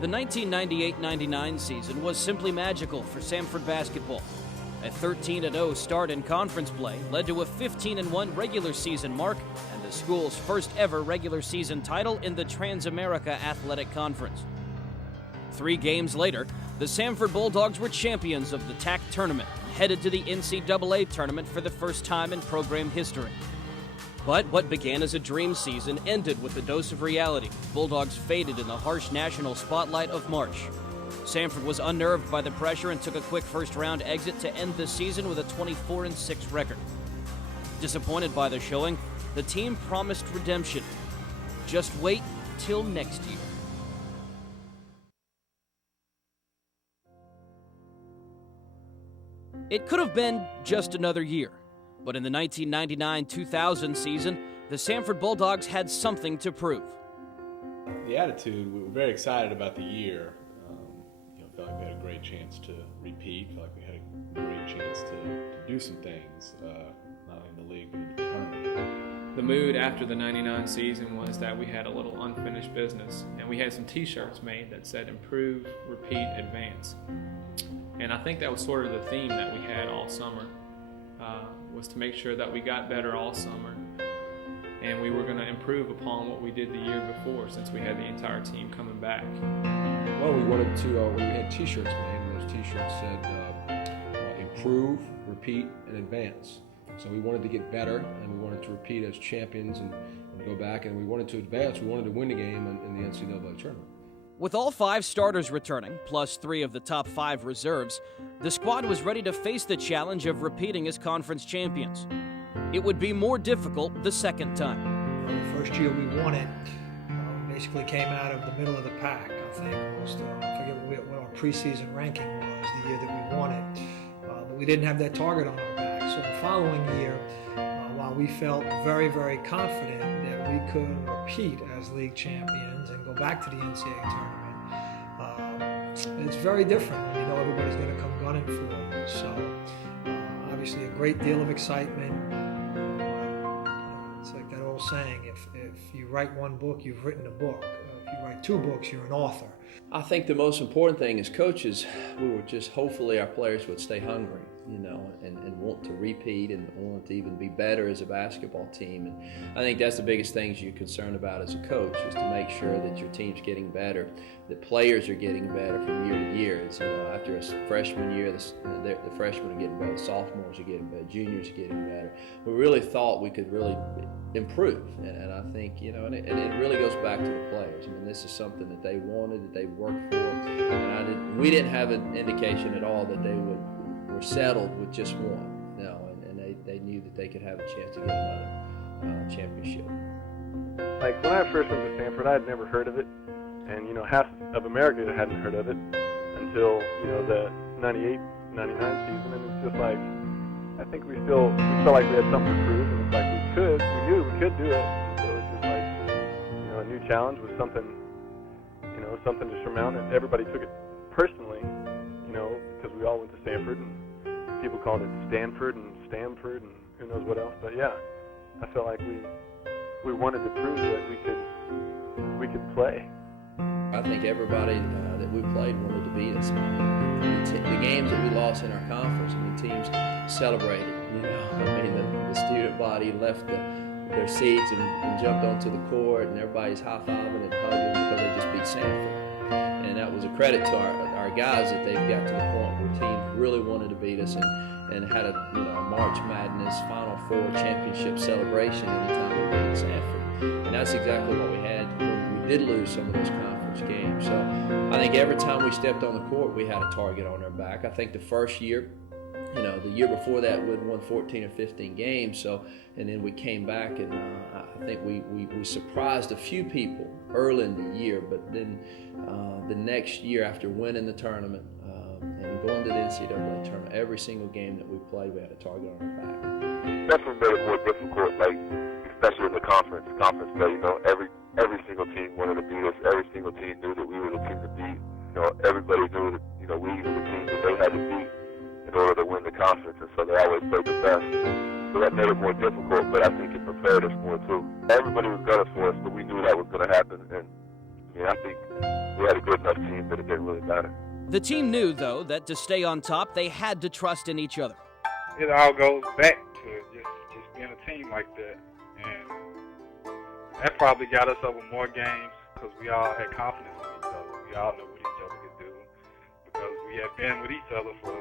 The 1998-99 season was simply magical for Samford basketball. A 13-0 start in conference play led to a 15-1 regular season mark and the school's first ever regular season title in the Transamerica Athletic Conference. 3 games later, the Samford Bulldogs were champions of the TAC tournament and headed to the NCAA tournament for the first time in program history. But what began as a dream season ended with a dose of reality. Bulldogs faded in the harsh national spotlight of March. Samford was unnerved by the pressure and took a quick first-round exit to end the season with a 24-6 record. Disappointed by the showing, the team promised redemption. Just wait till next year. It could have been just another year, but in the 1999-2000 season, the Samford Bulldogs had something to prove. The attitude, we were very excited about the year. Felt like we had a great chance to repeat, felt like we had a great chance to do some things, not only in the league, but in the tournament. The mood after the 99 season was that we had a little unfinished business, and we had some t-shirts made that said improve, repeat, advance. And I think that was sort of the theme that we had all summer, was to make sure that we got better all summer, and we were going to improve upon what we did the year before since we had the entire team coming back. Well, we wanted to, we had t-shirts made, and those t-shirts said improve, repeat, and advance. So we wanted to get better, and we wanted to repeat as champions and go back, and we wanted to advance. We wanted to win the game in the NCAA tournament. With all 5 starters returning, plus 3 of the top 5 reserves, the squad was ready to face the challenge of repeating as conference champions. It would be more difficult the second time. The first year we won it, basically came out of the middle of the pack. I think I forget what our preseason ranking was the year that we won it, but we didn't have that target on our back. So the following year, while we felt very, very confident that we could repeat as league champions and go back to the NCAA tournament, it's very different when you know everybody's going to come gunning for you. So obviously a great deal of excitement. It's like that old saying, if you write one book, you've written a book. If you write 2 books, you're an author. I think the most important thing as coaches, we were just hopefully our players would stay hungry, and want to repeat and want to even be better as a basketball team. And I think that's the biggest things you're concerned about as a coach, is to make sure that your team's getting better, that players are getting better from year to year. After a freshman year, the freshmen are getting better, the sophomores are getting better, juniors are getting better. We really thought we could really improve, and I think, and it really goes back to the players. I mean, this is something that they wanted, that they worked for, and we didn't have an indication at all that they were settled with just one, and they knew that they could have a chance to get another championship. Like when I first went to Samford, I had never heard of it, and half of America hadn't heard of it until the 98, 99 season, and it's just like, I think we felt like we had something to prove, and it's like we knew we could do it. So it's just like, a new challenge was something, something to surmount, and everybody took it personally, because we all went to Samford, and people called it Stanford and Stamford and who knows what else. But yeah, I felt like we wanted to prove that we could play. I think everybody that we played wanted to beat us. The games that we lost in our conference, the teams celebrated. The student body left their seats and jumped onto the court, and everybody's high-fiving and hugging because they just beat Samford. And that was a credit to our guys that they've got to the point where teams really wanted to beat us and had a March Madness Final Four championship celebration anytime we beat Samford. And that's exactly what we had when we did lose some of those conference games. So I think every time we stepped on the court, we had a target on our back. I think the first year, the year before that we'd won 14 or 15 games. So, and then we came back, and I think we surprised a few people early in the year, but then the next year after winning the tournament and going to the NCAA tournament, every single game that we played, we had a target on our back. Definitely made it more difficult, especially in the conference play. Every single team wanted to beat us. Every single team knew that we were the team to beat. Everybody knew that we were the team that they had to beat in order to win the conference, and so they always played the best. So that made it more difficult, but I think it prepared us more too. Everybody was gunning for us, but we knew that was going to happen, and I think we had a good enough team that it didn't really matter. The team knew, though, that to stay on top, they had to trust in each other. It all goes back to just being a team like that. And that probably got us over more games because we all had confidence in each other. We all knew what each other could do because we had been with each other for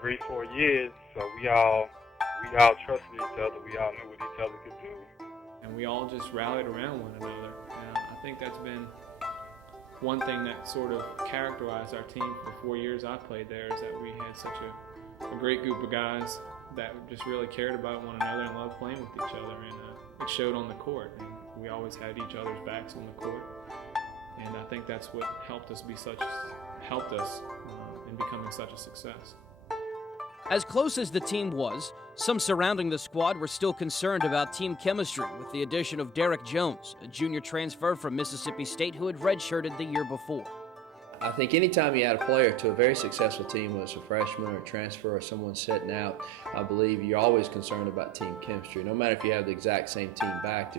3-4 years. So we all trusted each other. We all knew what each other could do. And we all just rallied around one another. And I think that's been one thing that sort of characterized our team for the 4 years I played there, is that we had such a great group of guys that just really cared about one another and loved playing with each other. And it showed on the court. And we always had each other's backs on the court. And I think that's what helped us in becoming such a success. As close as the team was, some surrounding the squad were still concerned about team chemistry with the addition of Derek Jones, a junior transfer from Mississippi State who had redshirted the year before. I think anytime you add a player to a very successful team, whether it's a freshman or a transfer or someone sitting out, I believe you're always concerned about team chemistry. No matter if you have the exact same team back,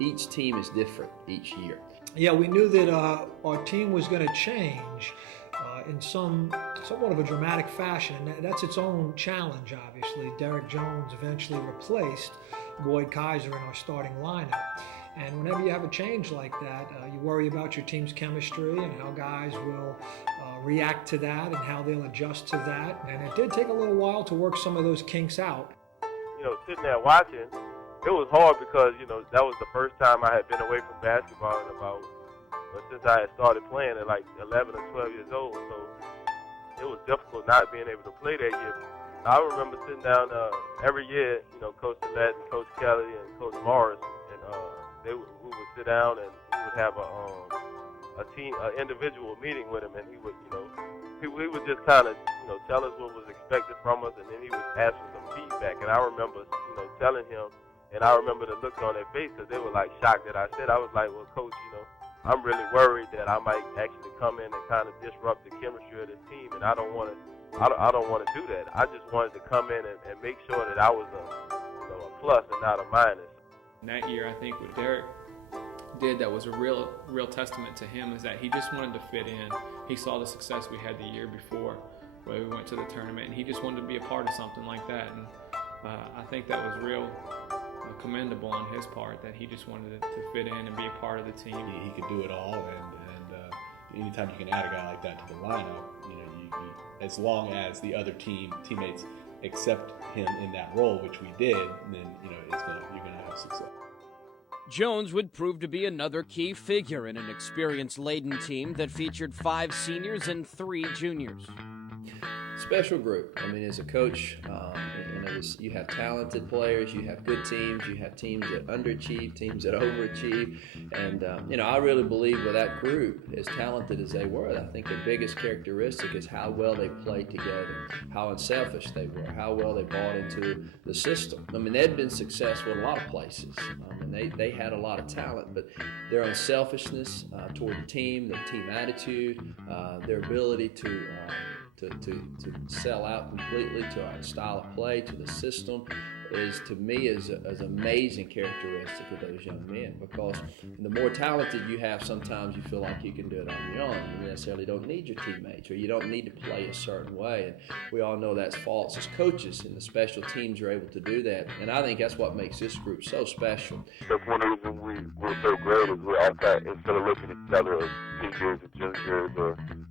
each team is different each year. Yeah, we knew that our team was going to change in somewhat of a dramatic fashion, and that's its own challenge, obviously. Derek Jones eventually replaced Boyd Kaiser in our starting lineup. And whenever you have a change like that, you worry about your team's chemistry and how guys will react to that and how they'll adjust to that. And it did take a little while to work some of those kinks out. Sitting there watching, it was hard because, that was the first time I had been away from basketball since I had started playing at like 11 or 12 years old. So it was difficult not being able to play that year. I remember sitting down every year, Coach Gillette and Coach Kelly and Coach Morris, and we would sit down and we would have an individual meeting with him, and he would, he would just kind of, tell us what was expected from us, and then he would ask for some feedback. And I remember, telling him, and I remember the look on their face because they were like shocked that I said. I was like, well, Coach, I'm really worried that I might actually come in and kind of disrupt the chemistry of this team, and I don't want to do that. I just wanted to come in and make sure that I was a plus and not a minus. And that year, I think what Derek did that was a real testament to him is that he just wanted to fit in. He saw the success we had the year before where we went to the tournament, and he just wanted to be a part of something like that. And I think that was real commendable on his part, that he just wanted to fit in and be a part of the team. He could do it all, and anytime you can add a guy like that to the lineup, you as long as the other teammates accept him in that role, which we did, then you're gonna have success. Jones would prove to be another key figure in an experience-laden team that featured 5 seniors and 3 juniors. Special group. I mean, as a coach, you have talented players, you have good teams, you have teams that underachieve, teams that overachieve, and I really believe with that group, as talented as they were, I think the biggest characteristic is how well they played together, how unselfish they were, how well they bought into the system. I mean, they'd been successful in a lot of places, and they had a lot of talent, but their unselfishness toward the team, their team attitude, their ability to sell out completely to our style of play, to the system, is to me is amazing characteristic of those young men, because the more talented you have, sometimes you feel like you can do it on your own. You necessarily don't need your teammates, or you don't need to play a certain way, and we all know that's false as coaches, and the special teams are able to do that, and I think that's what makes this group so special. That's one of the reasons we're so great is we're outside, instead of looking at each other as seniors or juniors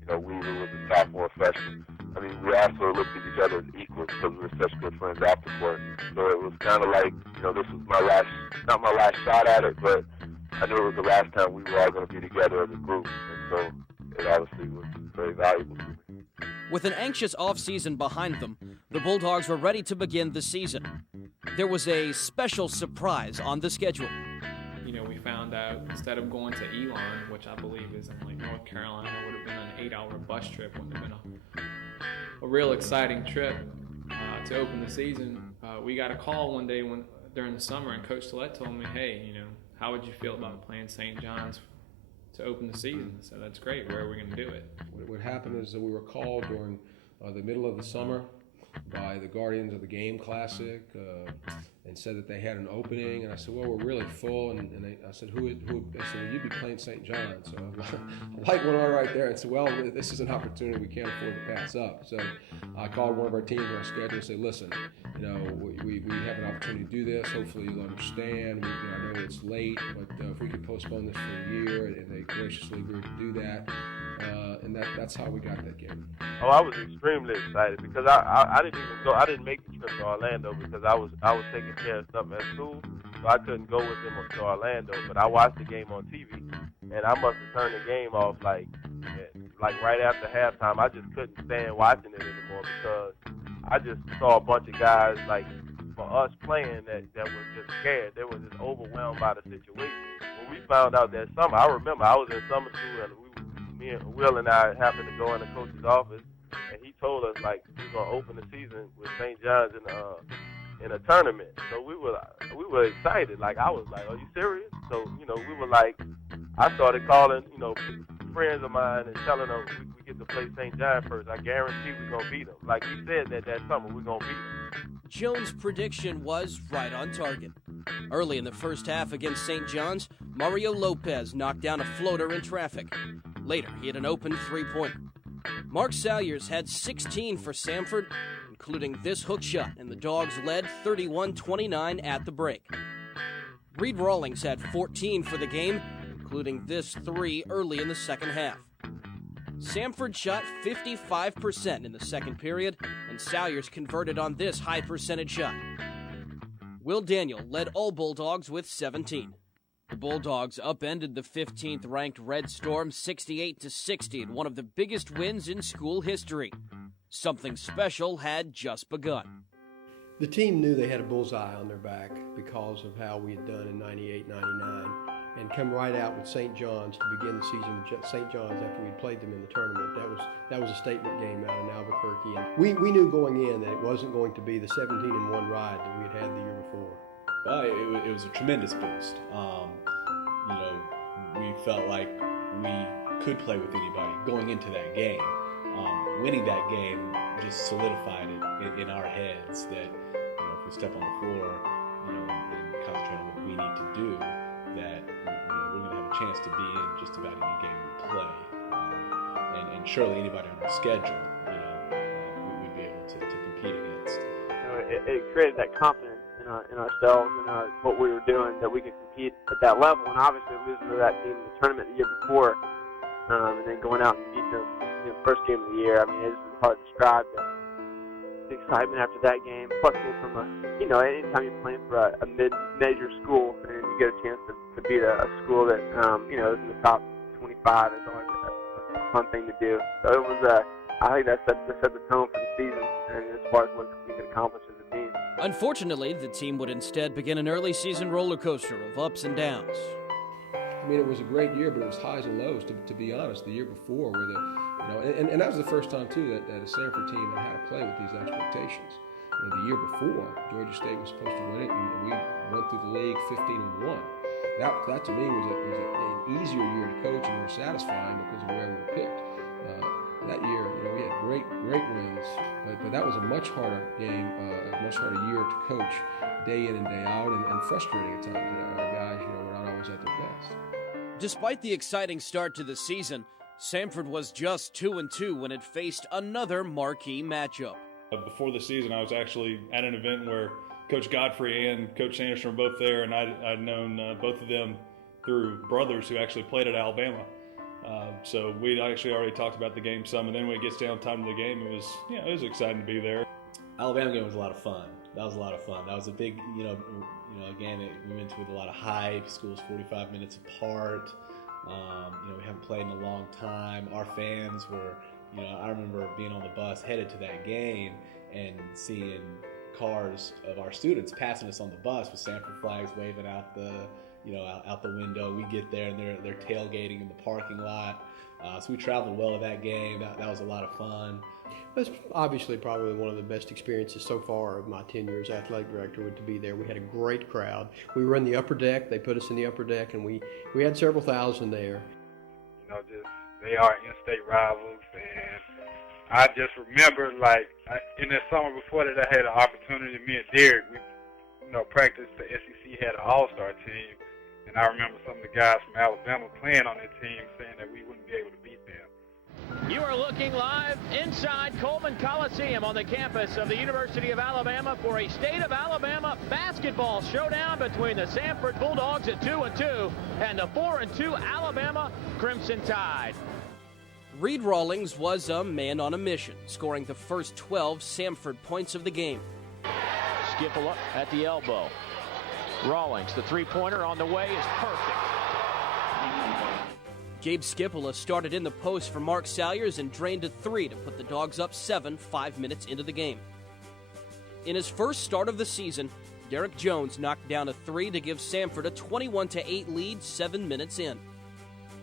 or Weaver was a sophomore, freshman. I mean, we also looked at each other as equals because we were such good friends afterward. So it was kind of like, this was not my last shot at it, but I knew it was the last time we were all going to be together as a group. And so it obviously was very valuable to me. With an anxious offseason behind them, the Bulldogs were ready to begin the season. There was a special surprise on the schedule. We found out instead of going to Elon, which I believe is in North Carolina, it would have been an 8-hour bus trip, would have been a real exciting trip to open the season. We got a call one day during the summer, and Coach Gillette told me, hey, how would you feel about playing St. John's to open the season? I said, that's great. Where are we going to do it? What happened is that we were called during the middle of the summer by the Guardians of the Game Classic, and said that they had an opening, and I said, well, we're really full, and I said, who? They said, well, you'd be playing St. John. So I like went on right there and said, well, this is an opportunity we can't afford to pass up. So I called one of our teams on our schedule and said, listen, we have an opportunity to do this. Hopefully you'll understand. I know it's late, but if we could postpone this for a year, and they graciously agreed to do that. And that's how we got that game. Oh, I was extremely excited because I didn't even go. I didn't make the trip to Orlando because I was taking care of something at school, so I couldn't go with them to Orlando. But I watched the game on TV, and I must have turned the game off like right after halftime. I just couldn't stand watching it anymore because I just saw a bunch of guys like for us playing that were just scared. They were just overwhelmed by the situation. When we found out that summer, I remember I was in summer school and me and Will and I happened to go in the coach's office, and he told us like we're gonna open the season with St. John's in a tournament. So we were excited. Like I was like, are you serious? So we were like, I started calling friends of mine and telling them we get to play St. John first. I guarantee we're gonna beat them. Like he said that summer we're gonna beat them. Jones' prediction was right on target. Early in the first half against St. John's, Mario Lopez knocked down a floater in traffic. Later, he had an open three-pointer. Mark Salyers had 16 for Samford, including this hook shot, and the Dogs led 31-29 at the break. Reed Rawlings had 14 for the game, including this three early in the second half. Samford shot 55% in the second period, and Salyers converted on this high-percentage shot. Will Daniel led all Bulldogs with 17. The Bulldogs upended the 15th-ranked Red Storm 68-60 in one of the biggest wins in school history. Something special had just begun. The team knew they had a bullseye on their back because of how we had done in 98, 99, and come right out with St. John's to begin the season with St. John's after we played them in the tournament. That was a statement game out in Albuquerque, and we knew going in that it wasn't going to be the 17-1 ride that we had the year before. It was a tremendous boost. We felt like we could play with anybody going into that game. Winning that game just solidified it in our heads that if we step on the floor, and concentrate on what we need to do, that we're going to have a chance to be in just about any game we play, and surely anybody on our schedule, we'd be able to compete against. It created that confidence in ourselves and what we were doing, that we could compete at that level. And obviously losing to that team in the tournament the year before, and then going out and beating them first game of the year, I mean, it's hard to describe the excitement after that game. Plus, from anytime you're playing for a mid-major school and you get a chance to beat a school that is in the top 25, is always a fun thing to do. So it was I think that set the tone for the season, and as far as what we could accomplish as a team. Unfortunately, the team would instead begin an early season roller coaster of ups and downs. I mean, it was a great year, but it was highs and lows, to be honest. The year before, where and that was the first time too that a Samford team had to play with these expectations. The year before, Georgia State was supposed to win it, and we went through the league 15-1. That to me was an easier year to coach and more satisfying because of where we were picked. That year, we had great wins, but that was a much harder game, a much harder year to coach day in and day out, and frustrating at times. Our guys, were not always at their best. Despite the exciting start to the season, Samford was just 2-2 when it faced another marquee matchup. Before the season, I was actually at an event where Coach Godfrey and Coach Sanderson were both there, and I'd known both of them through brothers who actually played at Alabama. So we'd actually already talked about the game some, and then when it gets down time to the game, it was exciting to be there. Alabama game was a lot of fun. That was a lot of fun. That was a big, a game that we went to with a lot of hype. Schools 45 minutes apart. We haven't played in a long time. Our fans were, I remember being on the bus headed to that game and seeing cars of our students passing us on the bus with Samford flags waving out the window. We get there and they're tailgating in the parking lot. So we traveled well to that game. That was a lot of fun. It's obviously probably one of the best experiences so far of my tenure as athletic director to be there. We had a great crowd. We were in the upper deck. They put us in the upper deck, and we had several thousand there. They are in-state rivals, and I just remember, in the summer before that, I had an opportunity. Me and Derek, practice, the SEC had an all-star team, and I remember some of the guys from Alabama playing on that team saying that we wouldn't be able to beat them. You are looking live inside Coleman Coliseum on the campus of the University of Alabama for a State of Alabama basketball showdown between the Samford Bulldogs at 2-2 and the 4-2 Alabama Crimson Tide. Reed Rawlings was a man on a mission, scoring the first 12 Samford points of the game. Skippola at the elbow. Rawlings, the three-pointer on the way, is perfect. Gabe Skippola started in the post for Mark Salyers and drained a three to put the Dogs up 7 5 minutes into the game. In his first start of the season, Derek Jones knocked down a three to give Samford a 21-8 lead 7 minutes in.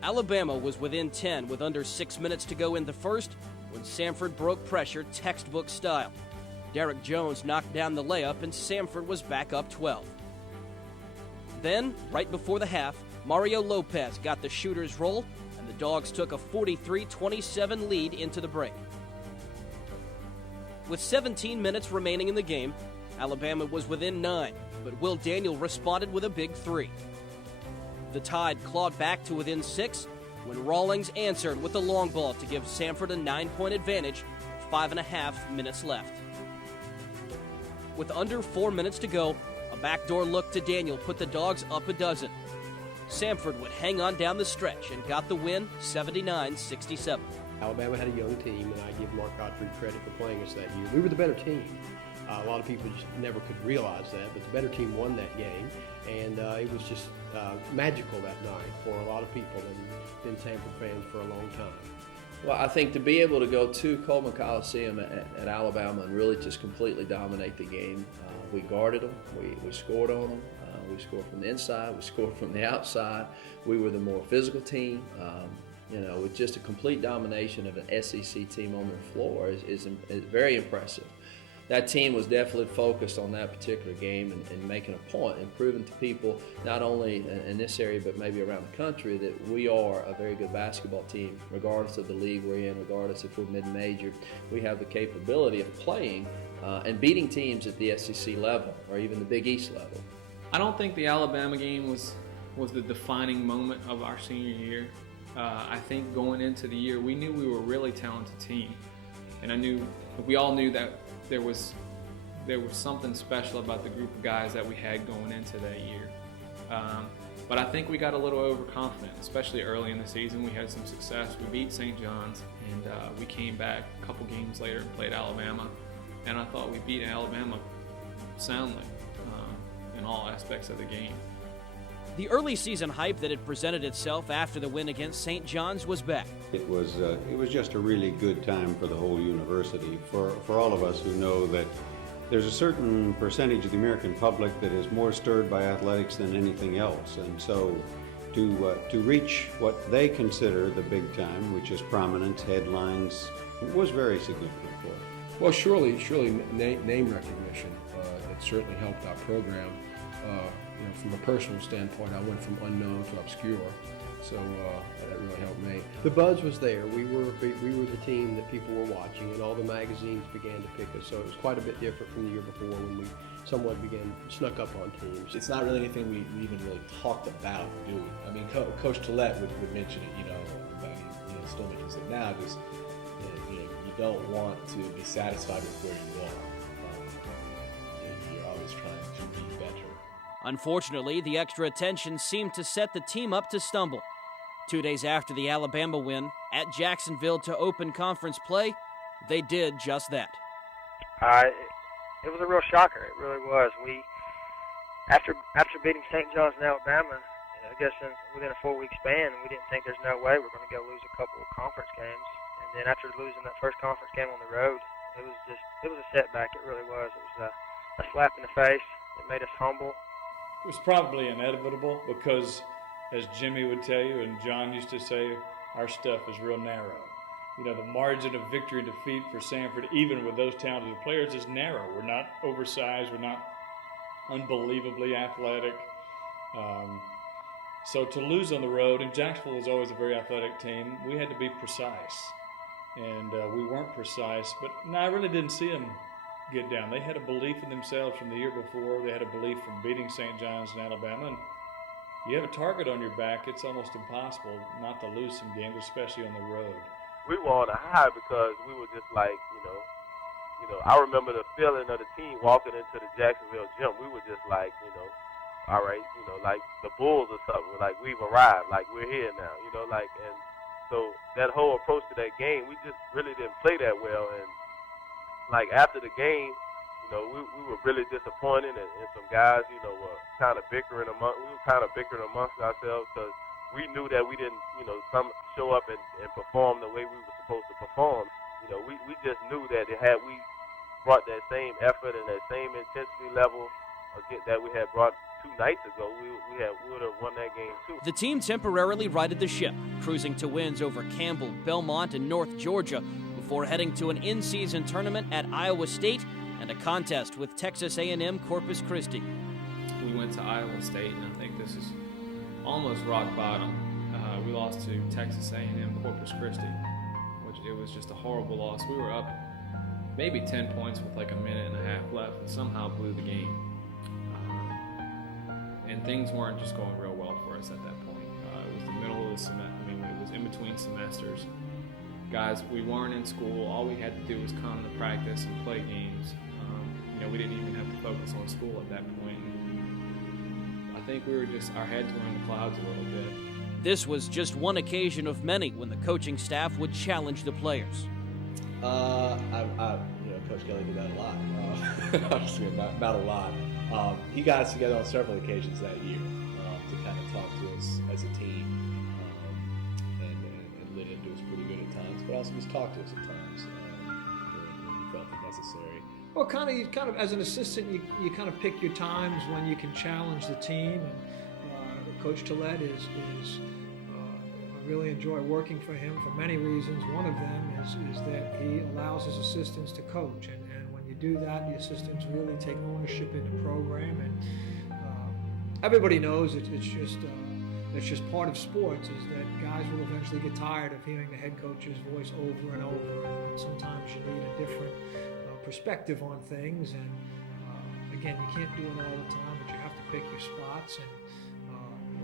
Alabama was within 10 with under 6 minutes to go in the first when Samford broke pressure textbook style. Derek Jones knocked down the layup and Samford was back up 12. Then, right before the half, Mario Lopez got the shooter's roll, and the Dogs took a 43-27 lead into the break. With 17 minutes remaining in the game, Alabama was within 9, but Will Daniel responded with a big three. The Tide clawed back to within 6 when Rawlings answered with the long ball to give Samford a 9-point advantage, 5.5 minutes left. With under 4 minutes to go, a backdoor look to Daniel put the Dogs up a dozen. Samford would hang on down the stretch and got the win 79-67. Alabama had a young team, and I give Mark Gottfried credit for playing us that year. We were the better team. A lot of people just never could realize that, but the better team won that game, and it was just magical that night for a lot of people and been Samford fans for a long time. Well, I think to be able to go to Coleman Coliseum at Alabama and really just completely dominate the game, we guarded them, we scored on them, we scored from the inside, we scored from the outside. We were the more physical team. With just a complete domination of an SEC team on their floor is very impressive. That team was definitely focused on that particular game and making a point and proving to people, not only in this area but maybe around the country, that we are a very good basketball team, regardless of the league we're in, regardless if we're mid-major. We have the capability of playing and beating teams at the SEC level or even the Big East level. I don't think the Alabama game was the defining moment of our senior year. I think going into the year, we knew we were a really talented team, and we all knew that there was something special about the group of guys that we had going into that year. But I think we got a little overconfident, especially early in the season. We had some success. We beat St. John's, and we came back a couple games later and played Alabama, and I thought we beat Alabama soundly in all aspects of the game. The early season hype that had presented itself after the win against St. John's was back. It was just a really good time for the whole university, for all of us who know that there's a certain percentage of the American public that is more stirred by athletics than anything else, and so to reach what they consider the big time, which is prominence, headlines, was very significant for us. Well, surely name recognition. It certainly helped our program. From a personal standpoint, I went from unknown to obscure, so that really helped me. The buzz was there. We were the team that people were watching, and all the magazines began to pick us. So it was quite a bit different from the year before when we somewhat snuck up on teams. It's not really anything we even really talked about doing. I mean, Coach Tillett would mention it, still mentions it now, because you don't want to be satisfied with where you are. You're always trying to be better. Unfortunately, the extra attention seemed to set the team up to stumble. 2 days after the Alabama win at Jacksonville to open conference play, they did just that. It was a real shocker. It really was. We, after beating St. John's in Alabama, I guess within a 4-week span, we didn't think there's no way we're going to go lose a couple of conference games. And then after losing that first conference game on the road, it was a setback. It really was. It was a slap in the face. It made us humble. It was probably inevitable because, as Jimmy would tell you and John used to say, our stuff is real narrow. The margin of victory and defeat for Samford, even with those talented players, is narrow. We're not oversized. We're not unbelievably athletic. So to lose on the road, and Jacksonville was always a very athletic team, we had to be precise. And we weren't precise, but no, I really didn't see them get down. They had a belief in themselves from the year before. They had a belief from beating St. John's in Alabama. And you have a target on your back, it's almost impossible not to lose some games, especially on the road. We were on a high because we were just like, I remember the feeling of the team walking into the Jacksonville gym. We were just like, all right, like the Bulls or something. Like, we've arrived. Like, we're here now, and so that whole approach to that game, we just really didn't play that well. And, like, after the game, we were really disappointed, and some guys, were kind of bickering amongst ourselves because we knew that we didn't, show up and perform the way we were supposed to perform. We just knew that had we brought that same effort and that same intensity level that we had brought 2 nights ago, we would have won that game too. The team temporarily righted the ship, cruising to wins over Campbell, Belmont, and North Georgia before heading to an in-season tournament at Iowa State and a contest with Texas A&M Corpus Christi. We went to Iowa State, and I think this is almost rock bottom. We lost to Texas A&M Corpus Christi, which it was just a horrible loss. We were up maybe 10 points with like a minute and a half left and somehow blew the game. And things weren't just going real well for us at that point. It was the middle of the semester. It was in between semesters. Guys, we weren't in school. All we had to do was come to practice and play games. We didn't even have to focus on school at that point. I think we were our heads were in the clouds a little bit. This was just one occasion of many when the coaching staff would challenge the players. Coach Kelly did that a lot. Obviously, not a lot. He got us together on several occasions that year to kind of talk to us as a team, and lit into us pretty good at times, but also just talk to us at times when he felt it necessary. Well, kind of as an assistant, you kind of pick your times when you can challenge the team. And Coach Tillett is I really enjoy working for him for many reasons. One of them is that he allows his assistants to coach, and when you do that, the assistants really take ownership in the program. And everybody knows it's just part of sports. Is that guys will eventually get tired of hearing the head coach's voice over and over, and sometimes you need a different perspective on things. And again, you can't do it all the time, but you have to pick your spots. And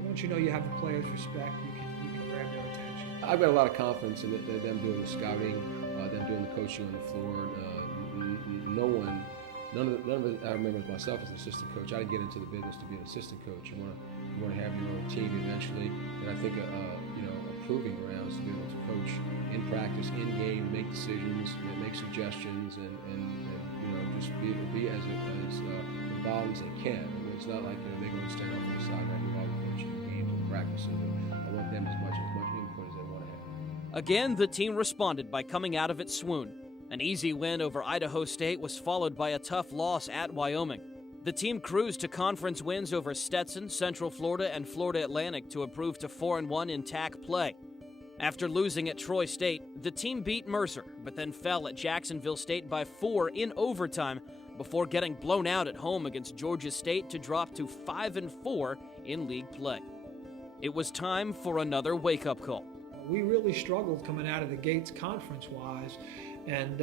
once you know you have the players' respect, you can grab their attention. I've got a lot of confidence in them doing the scouting, them doing the coaching on the floor. None of it. I remember myself as an assistant coach. I didn't get into the business to be an assistant coach. You want to have your own team eventually, and I think a proving ground is to be able to coach in practice, in game, make decisions, make suggestions, and just be as involved as they can. It's not like they go and stand off on the sideline while we're coaching games and practicing. I want them as much input as they want to have. Again, the team responded by coming out of its swoon. An easy win over Idaho State was followed by a tough loss at Wyoming. The team cruised to conference wins over Stetson, Central Florida, and Florida Atlantic to improve to 4-1 in TAC play. After losing at Troy State, the team beat Mercer, but then fell at Jacksonville State by 4 in overtime before getting blown out at home against Georgia State to drop to 5-4 in league play. It was time for another wake-up call. We really struggled coming out of the gates conference-wise, and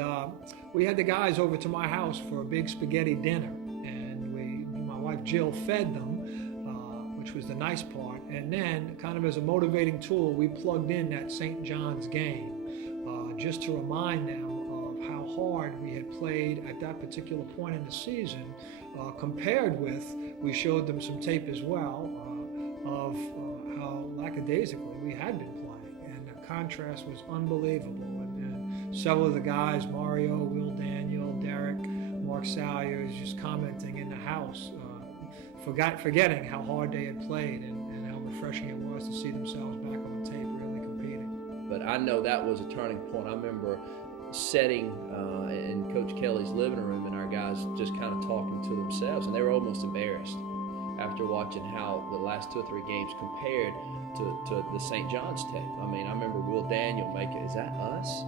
we had the guys over to my house for a big spaghetti dinner, and my wife Jill fed them, which was the nice part, and then kind of as a motivating tool, we plugged in that St. John's game just to remind them of how hard we had played at that particular point in the season, compared with, we showed them some tape as well of how lackadaisically we had been playing, and the contrast was unbelievable. And several of the guys, Mario, Will Daniel, Derek, Mark Salyers, just commenting in the house, forgetting how hard they had played and how refreshing it was to see themselves back on the tape really competing. But I know that was a turning point. I remember sitting in Coach Kelly's living room and our guys just kind of talking to themselves, and they were almost embarrassed after watching how the last 2 or 3 games compared to the St. John's tape. I mean, I remember Will Daniel making, is that us?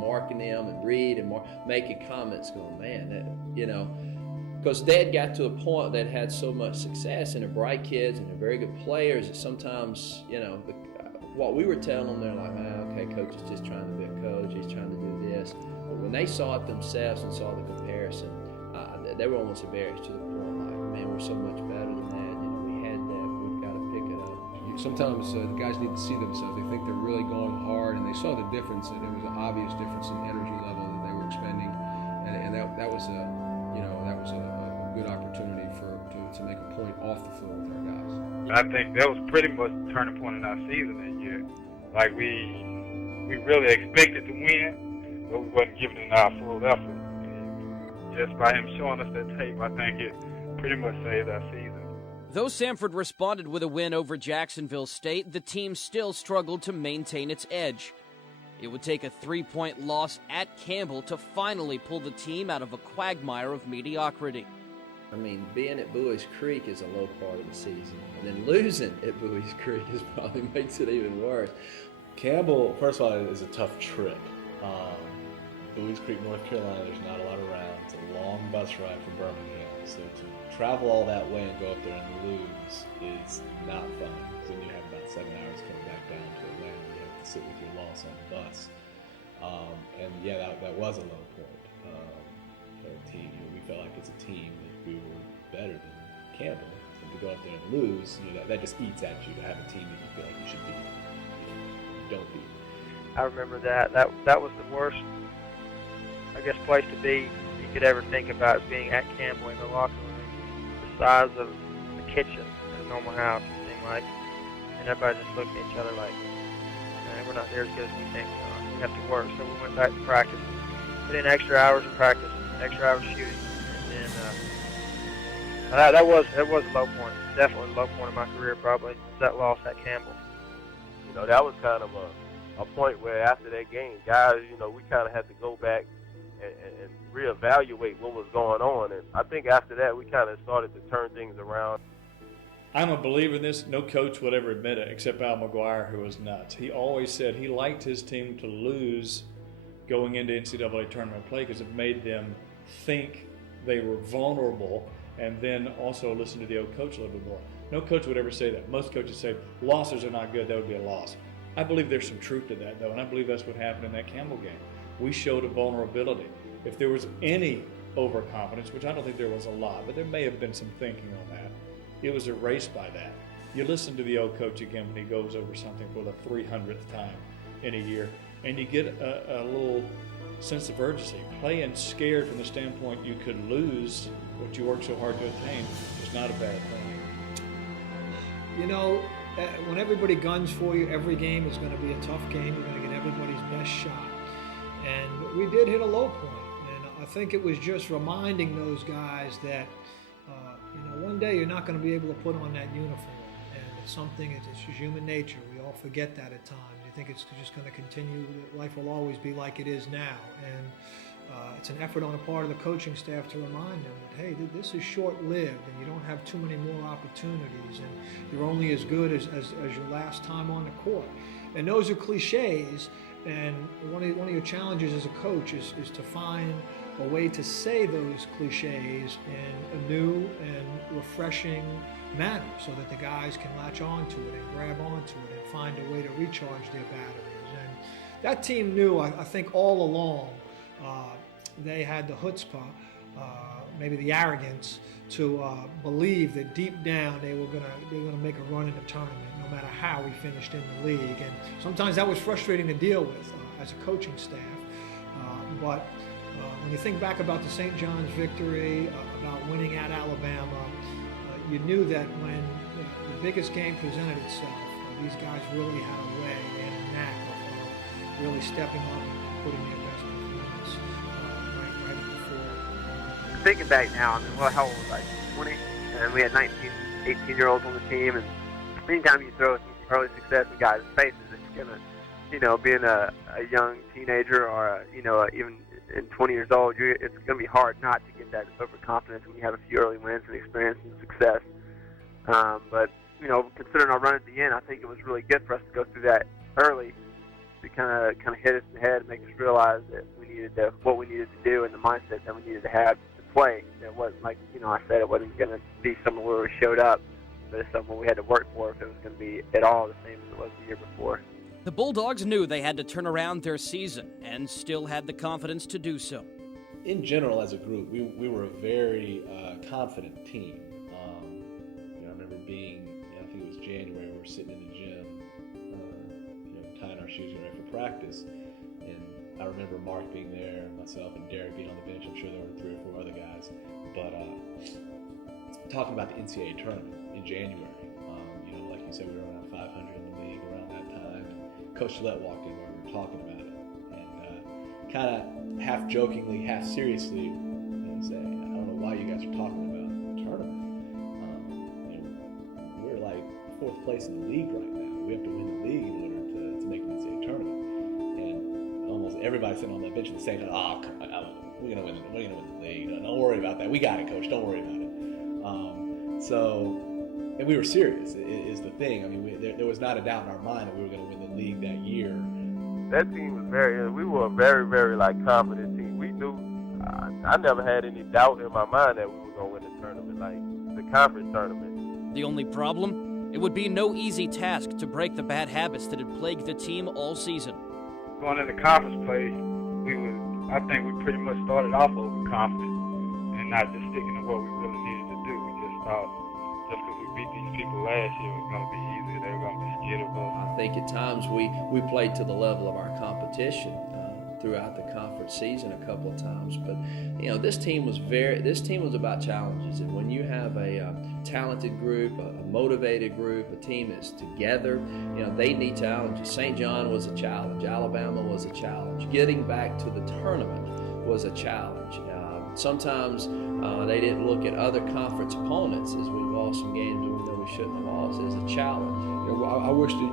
Marking them and Reed and making comments going, man, that, because they had got to a point that had so much success and they're bright kids and they're very good players that sometimes, what we were telling them, they're like, okay, coach is just trying to be a coach, he's trying to do this. But when they saw it themselves and saw the comparison, they were almost embarrassed to the point like, man, we're so much better than that. We had that. We've got to pick it up. Sometimes the guys need to see themselves. They think they're really going hard, and they saw the difference. That there was an obvious difference in energy level that they were expending, and that was a good opportunity to make a point off the floor with our guys. I think that was pretty much the turning point in our season that year. Like we really expected to win, but we wasn't giving it our full effort. And just by him showing us that tape, I think it pretty much saved our season. Though Samford responded with a win over Jacksonville State, the team still struggled to maintain its edge. It would take a 3-point loss at Campbell to finally pull the team out of a quagmire of mediocrity. I mean, being at Bowie's Creek is a low part of the season, and then losing at Bowie's Creek probably makes it even worse. Campbell, first of all, is a tough trip. Bowie's Creek, North Carolina, there's not a lot around. It's a long bus ride from Birmingham. So to travel all that way and go up there and lose is not fun. Because then you have about 7 hours coming back down to Atlanta. You have to sit with your loss on the bus. And yeah, that was a low point for the team. We felt like as a team that we were better than Campbell. And to go up there and lose, that just eats at you to have a team that you feel like you should beat. You don't beat. I remember that was the worst, I guess, place to be you could ever think about being at Campbell in the locker room. The size of the kitchen in a normal house, it seemed like. And everybody just looked at each other like, man, we're not near as good as we think we are. We have to work. So we went back to practice. Put in extra hours of practice, extra hours shooting. And then that was a low point. Definitely a low point in my career, probably. That loss at Campbell. That was kind of a point where after that game, guys, we kind of had to go back and reevaluate what was going on. And I think after that, we kind of started to turn things around. I'm a believer in this. No coach would ever admit it, except Al McGuire, who was nuts. He always said he liked his team to lose going into NCAA tournament play because it made them think they were vulnerable and then also listen to the old coach a little bit more. No coach would ever say that. Most coaches say, losses are not good, that would be a loss. I believe there's some truth to that, though, and I believe that's what happened in that Campbell game. We showed a vulnerability. If there was any overconfidence, which I don't think there was a lot, but there may have been some thinking on that, it was erased by that. You listen to the old coach again when he goes over something for the 300th time in a year, and you get a little sense of urgency. Playing scared from the standpoint you could lose what you worked so hard to attain is not a bad thing. When everybody guns for you, every game is going to be a tough game. You're going to get everybody's best shot. And we did hit a low point. And I think it was just reminding those guys that, one day you're not going to be able to put on that uniform. And it's something, it's human nature. We all forget that at times. You think it's just going to continue. Life will always be like it is now. And it's an effort on the part of the coaching staff to remind them that, hey, this is short-lived and you don't have too many more opportunities and you're only as good as your last time on the court. And those are cliches, and one of your challenges as a coach is to find a way to say those cliches in a new and refreshing manner so that the guys can latch onto it and grab onto it and find a way to recharge their batteries. And that team knew, I think all along, they had the chutzpah, maybe the arrogance, to believe that deep down they were gonna make a run in the tournament, no matter how we finished in the league. And sometimes that was frustrating to deal with as a coaching staff. But when you think back about the St. John's victory, about winning at Alabama, you knew that when the biggest game presented itself, these guys really had a way and a knack of really stepping up and putting their best performance right at the floor. Thinking back now, how old was I? 20? And we had 19, 18-year-olds on the team, and anytime you throw some early success in guys' faces, it's gonna, being a young teenager or even in 20 years old, it's going to be hard not to get that overconfidence when you have a few early wins and experience and success. But considering our run at the end, I think it was really good for us to go through that early to kind of hit us in the head and make us realize that we needed what we needed to do and the mindset that we needed to have to play. It wasn't like I said, it wasn't going to be something where we showed up, but it's something we had to work for if it was going to be at all the same as it was the year before. The Bulldogs knew they had to turn around their season and still had the confidence to do so. In general, as a group, we were a very confident team. I remember being, I think it was January, we were sitting in the gym, tying our shoes and ready for practice. And I remember Mark being there, myself and Derek being on the bench. I'm sure there were 3 or 4 other guys. But talking about the NCAA tournament in January, like you said, we were around 500 in the league around that time. And Coach Gillette walked in where we were talking about it. And kind of half jokingly, half seriously, say, I don't know why you guys are talking about the tournament. We're like 4th place in the league right now. We have to win the league in order to make the NCAA tournament. And almost everybody sitting on that bench at the same time, we're gonna win the league. Don't worry about that. We got it, Coach. Don't worry about it. And we were serious. Is the thing. I mean, there was not a doubt in our mind that we were going to win the league that year. That team was we were a very, very confident team. We knew. I never had any doubt in my mind that we were going to win the tournament, the conference tournament. The only problem? It would be no easy task to break the bad habits that had plagued the team all season. Going into conference play, I think we pretty much started off overconfident and not just sticking to what we really needed to do. We just thought just because we beat these people last year it was going to be easy. They were going to be scared of us. I think at times we played to the level of our competition throughout the conference season a couple of times. But this team was about challenges, and when you have a talented group, a motivated group, a team that's together, they need challenges. St. John was a challenge. Alabama was a challenge. Getting back to the tournament was a challenge. Sometimes they didn't look at other conference opponents as we lost some games that we know we shouldn't have lost as a challenge. I wish that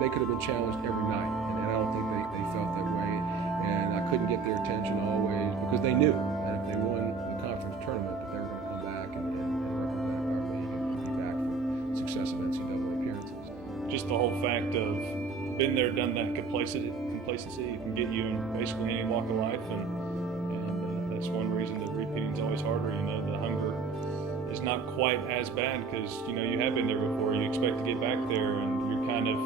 they could have been challenged every night, and I don't think they felt that way. And I couldn't get their attention always because they knew that if they won the conference tournament that they were going to come back and represent our league and be back for successive NCAA appearances. Just the whole fact of been there, done that, complacency can get you in basically any walk of life, and that's one reason that repeating is always harder. The hunger is not quite as bad because you have been there before. You expect to get back there, and you're kind of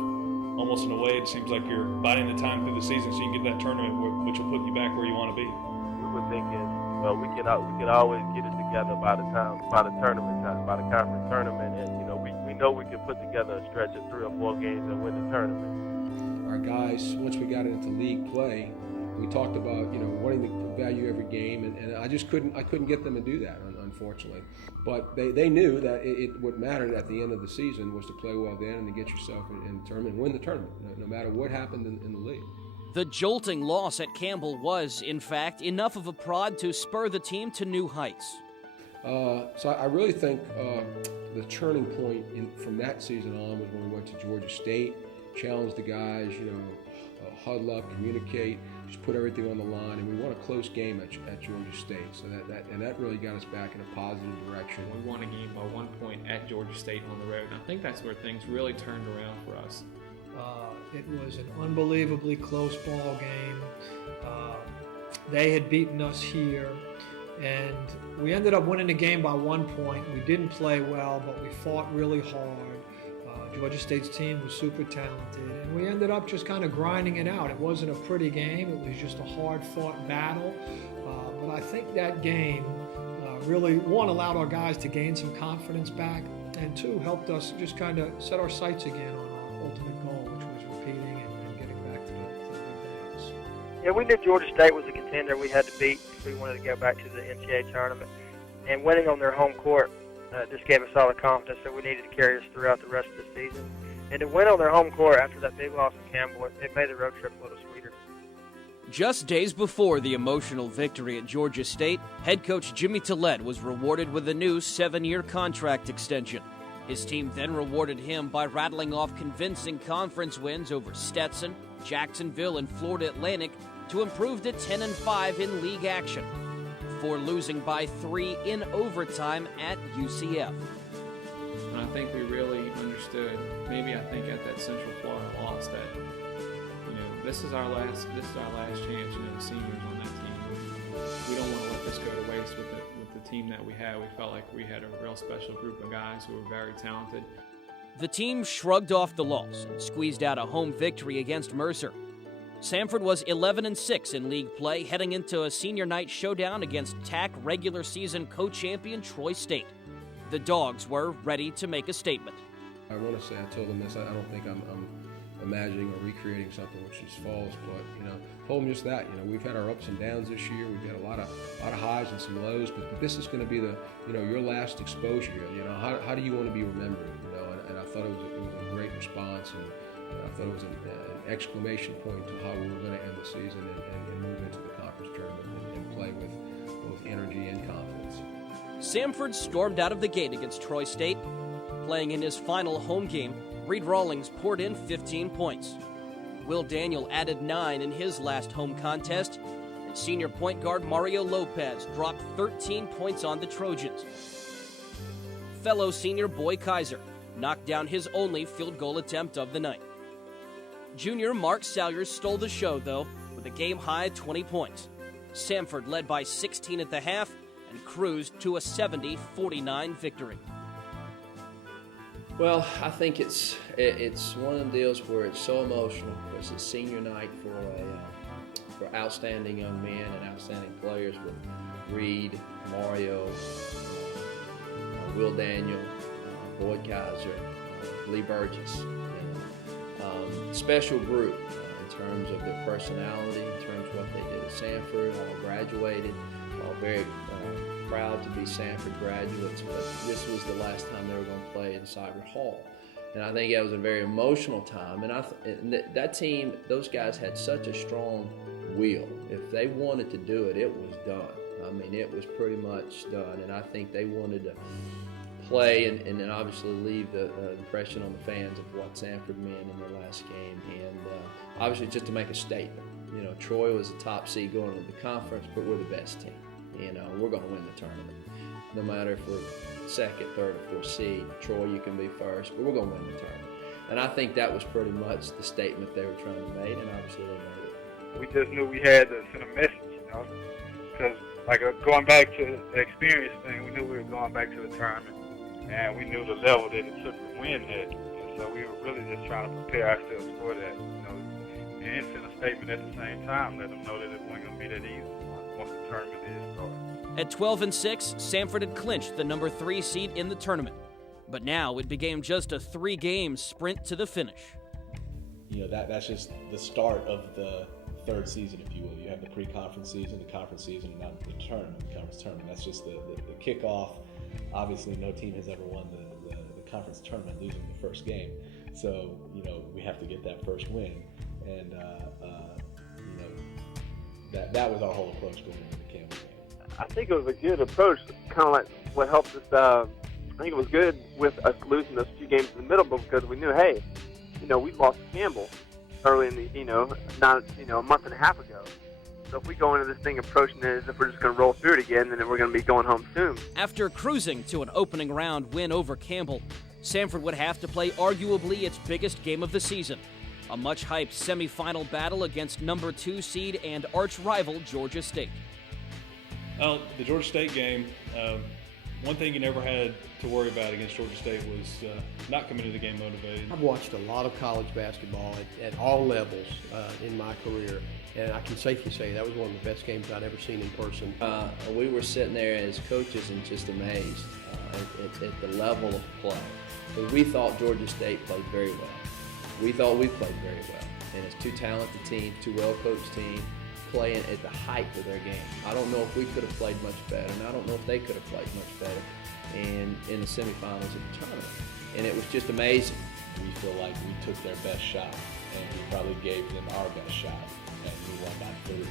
almost in a way it seems like you're biding the time through the season so you can get that tournament, which will put you back where you want to be. We were thinking, well, we can always get it together by the tournament time, by the conference tournament, and we know we can put together a stretch of 3 or 4 games and win the tournament. Our guys, once we got into league play, we talked about wanting to value every game, and I couldn't get them to do that, unfortunately. But they knew that what mattered at the end of the season was to play well then and to get yourself in the tournament and win the tournament, no matter what happened in the league. The jolting loss at Campbell was, in fact, enough of a prod to spur the team to new heights. So I really think the turning point from that season on was when we went to Georgia State, challenged the guys, huddle up, communicate, just put everything on the line, and we won a close game at Georgia State. So that really got us back in a positive direction. We won a game by 1 point at Georgia State on the road, and I think that's where things really turned around for us. It was an unbelievably close ball game. They had beaten us here, and we ended up winning the game by 1 point. We didn't play well, but we fought really hard. Georgia State's team was super talented, and we ended up just kind of grinding it out. It wasn't a pretty game. It was just a hard-fought battle. But I think that game really, one, allowed our guys to gain some confidence back, and 2, helped us just kind of set our sights again on our ultimate goal, which was repeating and getting back to the big dance. Yeah, we knew Georgia State was a contender we had to beat if we wanted to go back to the NCAA tournament. And winning on their home court just gave us all the confidence that we needed to carry us throughout the rest of the season. And to win on their home court after that big loss in Campbell, it made the road trip a little sweeter. Just days before the emotional victory at Georgia State, head coach Jimmy Tillett was rewarded with a new 7-year contract extension. His team then rewarded him by rattling off convincing conference wins over Stetson, Jacksonville, and Florida Atlantic to improve to 10-5 in league action, before losing by 3 in overtime at UCF. And I think we really understood, maybe I think at that Central Florida loss, that this is our last chance. The seniors on that team, we don't want to let this go to waste with the team that we had. We felt like we had a real special group of guys who were very talented. The team shrugged off the loss and squeezed out a home victory against Mercer. Samford was 11-6 in league play, heading into a senior night showdown against TAC regular season co-champion Troy State. The Dogs were ready to make a statement. I want to say, I told them this, I don't think I'm imagining or recreating something which is false, but told them just that. We've had our ups and downs this year. We've had a lot of highs and some lows, but this is going to be the your last exposure. How do you want to be remembered? And I thought it was a great response, and I thought it was an exclamation point to how we were going to end the season and move into the conference tournament and play with both energy and confidence. Samford stormed out of the gate against Troy State. Playing in his final home game, Reed Rawlings poured in 15 points. Will Daniel added 9 in his last home contest, and senior point guard Mario Lopez dropped 13 points on the Trojans. Fellow senior Boy Kaiser knocked down his only field goal attempt of the night. Junior Mark Salyers stole the show, though, with a game-high 20 points. Samford led by 16 at the half and cruised to a 70-49 victory. Well, I think it's one of them deals where it's so emotional because it's senior night for outstanding young men and outstanding players with Reed, Mario, Will Daniel, Boyd Kaiser, Lee Burgess. Special group in terms of their personality, in terms of what they did at Samford, all graduated, all very proud to be Samford graduates, but this was the last time they were going to play in Cyber Hall. And I think that was a very emotional time. And that team, those guys had such a strong will. If they wanted to do it, it was done. I mean, it was pretty much done. And I think they wanted to play and then obviously leave the impression on the fans of what Samford meant in their last game. And obviously just to make a statement. Troy was the top seed going into the conference, but we're the best team. We're going to win the tournament. No matter if we're second, third, or fourth seed, Troy, you can be first, but we're going to win the tournament. And I think that was pretty much the statement they were trying to make, and obviously they made it. We just knew we had to send a message, because going back to the experience thing, we knew we were going back to the tournament, and we knew the level that it took to win it. And so we were really just trying to prepare ourselves for that, and send a statement at the same time, let them know that it wasn't going to be that easy once the tournament is started. At 12-6, Samford had clinched the number 3 seed in the tournament. But now it became just a 3-game sprint to the finish. That's just the start of the third season, if you will. You have the pre-conference season, the conference season, and now the tournament, the conference tournament. That's just the kickoff. Obviously, no team has ever won the conference tournament losing the first game. So, we have to get that first win. And, that was our whole approach going into the Campbell game. I think it was a good approach, kind of like what helped us. I think it was good with us losing those 2 games in the middle, because we knew, hey, we lost to Campbell early in the, a month and a half ago. So if we go into this thing approaching it as if we're just going to roll through it again, then we're going to be going home soon. After cruising to an opening round win over Campbell, Samford would have to play arguably its biggest game of the season. A much-hyped semifinal battle against number 2 seed and arch-rival Georgia State. Well, the Georgia State game, one thing you never had to worry about against Georgia State was not coming into the game motivated. I've watched a lot of college basketball at all levels in my career, and I can safely say that was one of the best games I'd ever seen in person. We were sitting there as coaches and just amazed at the level of play. Because we thought Georgia State played very well. We thought we played very well. And it's 2 talented teams, 2 well-coached teams playing at the height of their game. I don't know if we could have played much better, and I don't know if they could have played much better in the semifinals of the tournament. And it was just amazing. We feel like we took their best shot, and we probably gave them our best shot, and we won by 3.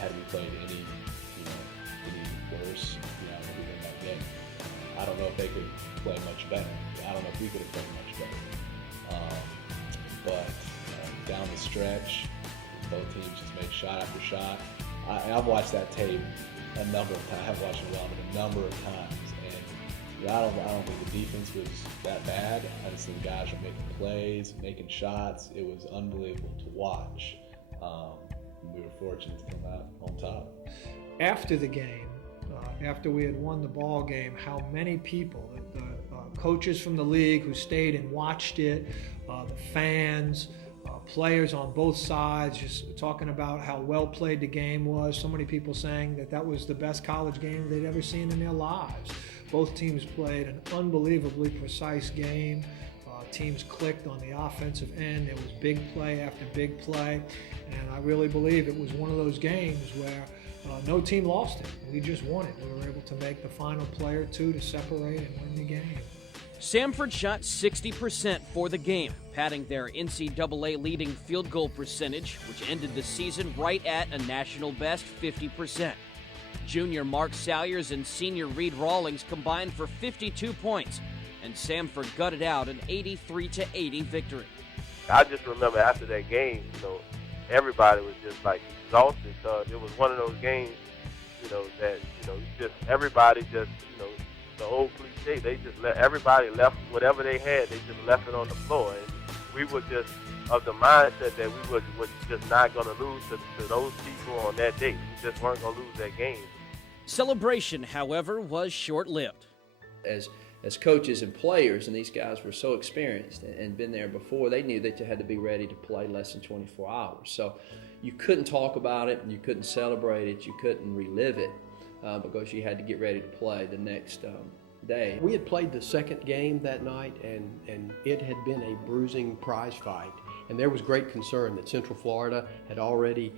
Had we played any worse, we win that game. I don't know if they could play much better. I don't know if we could have played much better. But down the stretch, both teams just made shot after shot. I've watched that tape a number of times. I've watched it a number of times, and I don't think the defense was that bad. I just think guys were making plays, making shots. It was unbelievable to watch. We were fortunate to come out on top. After the game, after we had won the ball game, how many people, coaches from the league who stayed and watched it, the fans, players on both sides just talking about how well played the game was. So many people saying that that was the best college game they'd ever seen in their lives. Both teams played an unbelievably precise game. Teams clicked on the offensive end. There was big play after big play. And I really believe it was one of those games where no team lost it. We just won it. We were able to make the final play or two to separate and win the game. Samford shot 60% for the game, padding their NCAA leading field goal percentage, which ended the season right at a national best 50%. Junior Mark Salyers and senior Reed Rawlings combined for 52 points, and Samford gutted out an 83-80 victory. I just remember after that game, everybody was just like exhausted because it was one of those games, that, just everybody just, the old cliche, they just everybody left whatever they had, they just left it on the floor. And we were just of the mindset that we were just not going to lose to those people on that day. We just weren't going to lose that game. Celebration, however, was short-lived. As coaches and players, and these guys were so experienced and been there before, they knew that you had to be ready to play less than 24 hours. So you couldn't talk about it, you couldn't celebrate it, you couldn't relive it because you had to get ready to play the next day. We had played the second game that night, and it had been a bruising prize fight. And there was great concern that Central Florida had already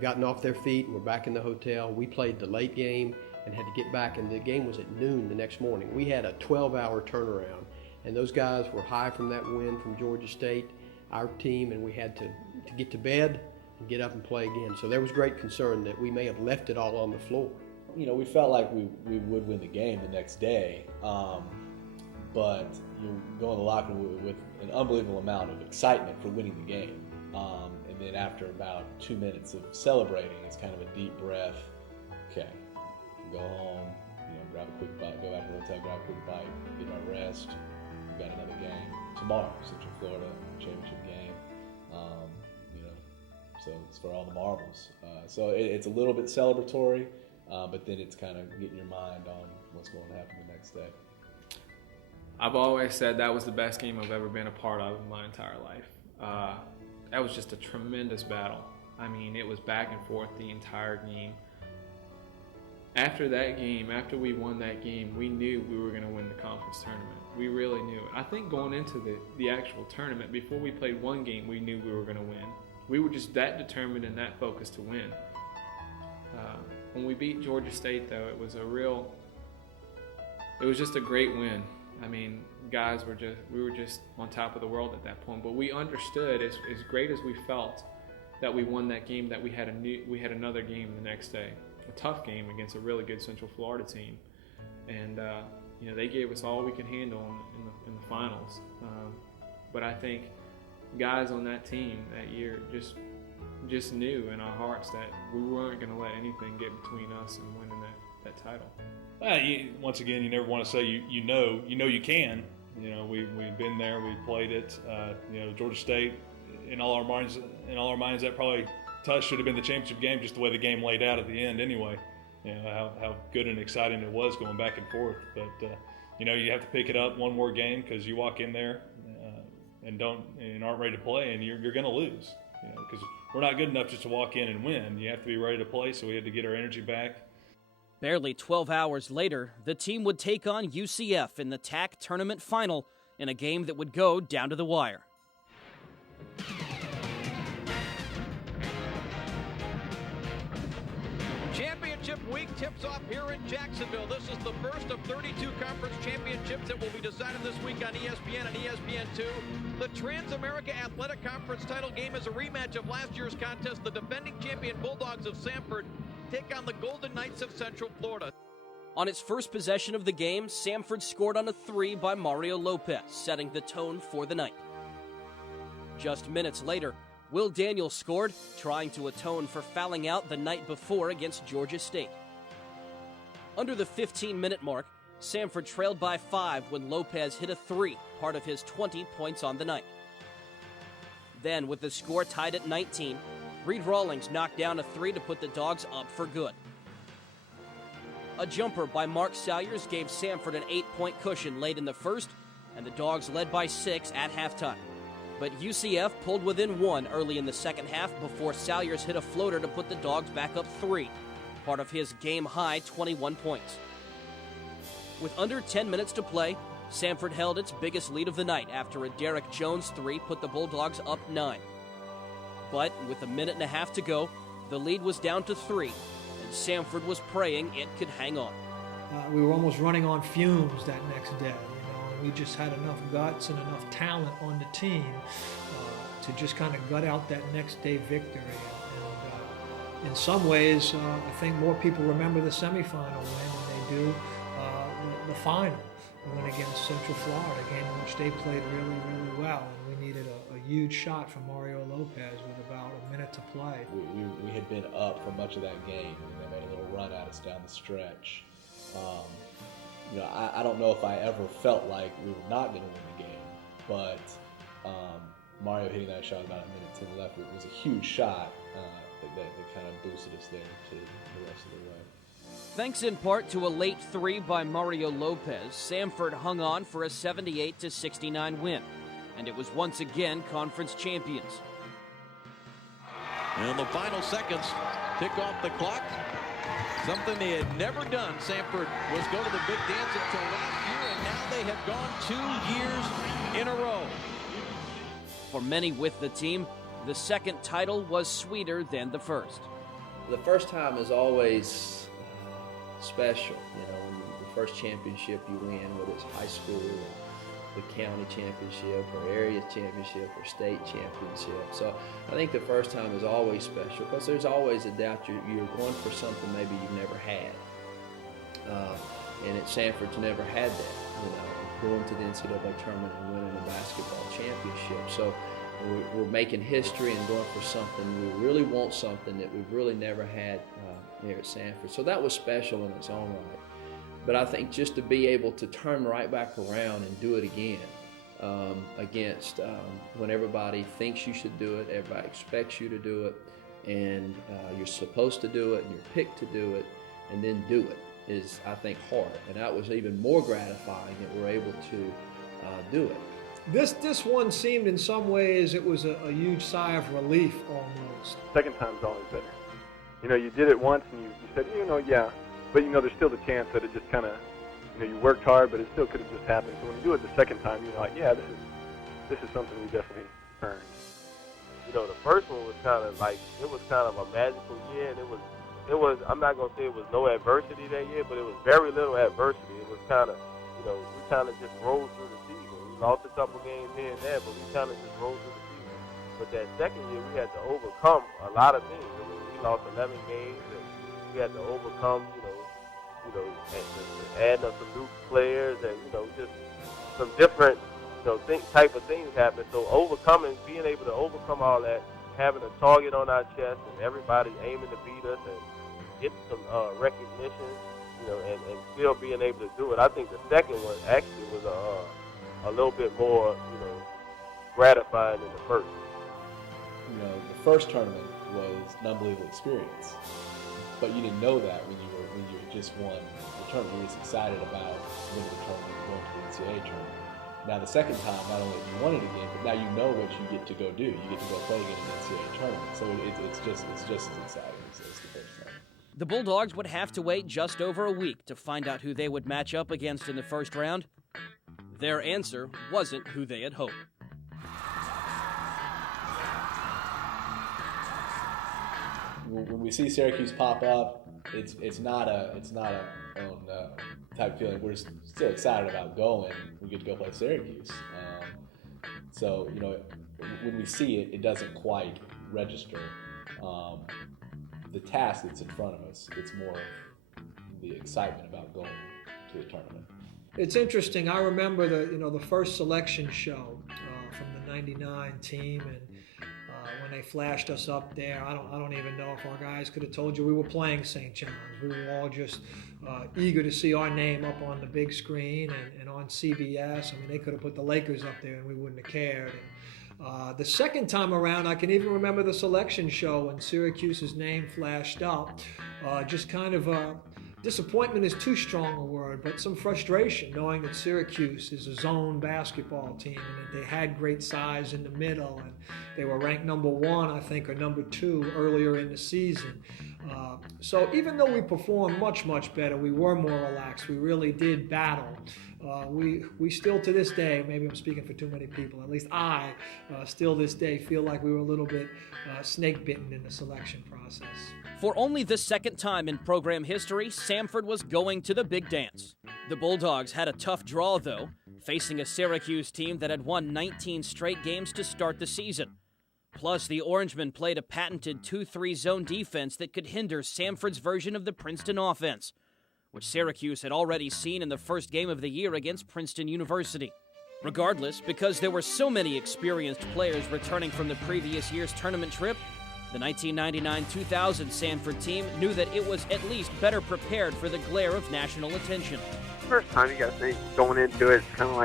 gotten off their feet and were back in the hotel. We played the late game and had to get back, and the game was at noon the next morning. We had a 12-hour turnaround, and those guys were high from that win from Georgia State, our team, and we had to get to bed and get up and play again. So there was great concern that we may have left it all on the floor. We felt like we would win the game the next day, but you go in the locker room with an unbelievable amount of excitement for winning the game. And then after about 2 minutes of celebrating, it's kind of a deep breath. Okay. Go home, grab a quick bite, go back to the hotel, grab a quick bite, get our rest. We've got another game tomorrow, Central Florida championship game. So it's for all the marbles. So it's a little bit celebratory, but then it's kind of getting your mind on what's going to happen the next day. I've always said that was the best game I've ever been a part of in my entire life. That was just a tremendous battle. I mean, it was back and forth the entire game. After that game, after we won that game, we knew we were going to win the conference tournament. We really knew it. I think going into the actual tournament, before we played one game, we knew we were going to win. We were just that determined and that focused to win. When we beat Georgia State, though, it was just a great win. I mean, guys we were just on top of the world at that point. But we understood, as great as we felt that we won that game, that we had another game the next day. A tough game against a really good Central Florida team, and they gave us all we could handle in the finals. But I think guys on that team that year just knew in our hearts that we weren't going to let anything get between us and winning that title. Once again, you never want to say you know you can. We've been there, we played it. Georgia State, in all our minds, that probably should have been the championship game, just the way the game laid out at the end anyway. How good and exciting it was going back and forth. But you have to pick it up one more game because you walk in there and aren't ready to play, and you're going to lose. Because we're not good enough just to walk in and win. You have to be ready to play, so we had to get our energy back. Barely 12 hours later, the team would take on UCF in the TAC tournament final in a game that would go down to the wire. Championship week tips off here in Jacksonville. This is the first of 32 conference championships that will be decided this week on ESPN and ESPN2. The Trans-America Athletic Conference title game is a rematch of last year's contest. The defending champion Bulldogs of Samford take on the Golden Knights of Central Florida. On its first possession of the game, Samford scored on a 3 by Mario Lopez, setting the tone for the night. Just minutes later, Will Daniels scored, trying to atone for fouling out the night before against Georgia State. Under the 15-minute mark, Samford trailed by 5 when Lopez hit a 3, part of his 20 points on the night. Then, with the score tied at 19, Reed Rawlings knocked down a 3 to put the Dogs up for good. A jumper by Mark Salyers gave Samford an 8-point cushion late in the first, and the Dogs led by 6 at halftime. But UCF pulled within 1 early in the second half before Salyers hit a floater to put the Dogs back up 3, part of his game-high 21 points. With under 10 minutes to play, Samford held its biggest lead of the night after a Derek Jones 3 put the Bulldogs up 9. But with a minute and a half to go, the lead was down to 3, and Samford was praying it could hang on. We were almost running on fumes that next day. And we just had enough guts and enough talent on the team to just kind of gut out that next day victory. And in some ways, I think more people remember the semifinal win than they do the final. We went against Central Florida, a game in which they played really, really well. And we needed a huge shot from Mario Lopez with about a minute to play. We had been up for much of that game, and they made a little run at us down the stretch. I don't know if I ever felt like we were not going to win the game, but Mario hitting that shot about a minute to the left, it was a huge shot that kind of boosted us there to the rest of the way. Thanks in part to a late 3 by Mario Lopez, Samford hung on for a 78-69 win, and it was once again conference champions. In the final seconds, tick off the clock. Something they had never done. Samford was go to the big dance until last year, and now they have gone 2 years in a row. For many with the team, the second title was sweeter than the first. The first time is always special. The first championship you win, whether it's high school, or the county championship, or area championship, or state championship. So I think the first time is always special because there's always a doubt you're going for something maybe you've never had. And at Samford's never had that, going to the NCAA tournament and winning a basketball championship. So we're making history and going for something. We really want something that we've really never had here at Samford. So that was special in its own right. But I think just to be able to turn right back around and do it again against when everybody thinks you should do it, everybody expects you to do it, and you're supposed to do it, and you're picked to do it, and then do it is, I think, hard. And that was even more gratifying that we're able to do it. This one seemed in some ways it was a huge sigh of relief almost. Second time's always better. You did it once and you said, yeah, but there's still the chance that it just kind of, you worked hard, but it still could have just happened. So when you do it the second time, you're like, yeah, this is something we definitely earned. The first one was kind of like, it was kind of a magical year, and it was, I'm not going to say it was no adversity that year, but it was very little adversity. It was kind of, we kind of just rolled through the season. We lost a couple games here and there, but we kind of just rolled through the season. But that second year, we had to overcome a lot of things. We lost 11 games, and we had to overcome, and add up some new players, and just some different, type of things happened. So being able to overcome all that, having a target on our chest, and everybody aiming to beat us, and getting some recognition, and still being able to do it. I think the second one actually was a little bit more, gratifying than the first. The first tournament was an unbelievable experience, but you didn't know that when you had just won the tournament. You were just excited about winning the tournament and going to the NCAA tournament. Now the second time, not only have you won it again, but now you know what you get to go do. You get to go play again in the NCAA tournament. So it's just as exciting as the first time. The Bulldogs would have to wait just over a week to find out who they would match up against in the first round. Their answer wasn't who they had hoped. When we see Syracuse pop up, it's not a type feeling. We're still excited about going. We get to go play Syracuse. So when we see it, it doesn't quite register the task that's in front of us. It's more the excitement about going to the tournament. It's interesting. I remember the first selection show from the '99 team, and when they flashed us up there, I don't even know if our guys could have told you we were playing St. John's. We were all just eager to see our name up on the big screen and on CBS. I mean, they could have put the Lakers up there and we wouldn't have cared. And the second time around, I can even remember the selection show when Syracuse's name flashed up. Just kind of disappointment is too strong a word, but some frustration knowing that Syracuse is a zone basketball team and that they had great size in the middle and they were ranked number 1, I think, or number 2 earlier in the season. So even though we performed much, much better, we were more relaxed. We really did battle. We still to this day, maybe I'm speaking for too many people, at least I still this day feel like we were a little bit snake bitten in the selection process. For only the second time in program history, Samford was going to the big dance. The Bulldogs had a tough draw, though, facing a Syracuse team that had won 19 straight games to start the season. Plus, the Orangemen played a patented 2-3 zone defense that could hinder Samford's version of the Princeton offense, which Syracuse had already seen in the first game of the year against Princeton University. Regardless, because there were so many experienced players returning from the previous year's tournament trip, the 1999-2000 Samford team knew that it was at least better prepared for the glare of national attention. First time you got to think going into it, it's kind of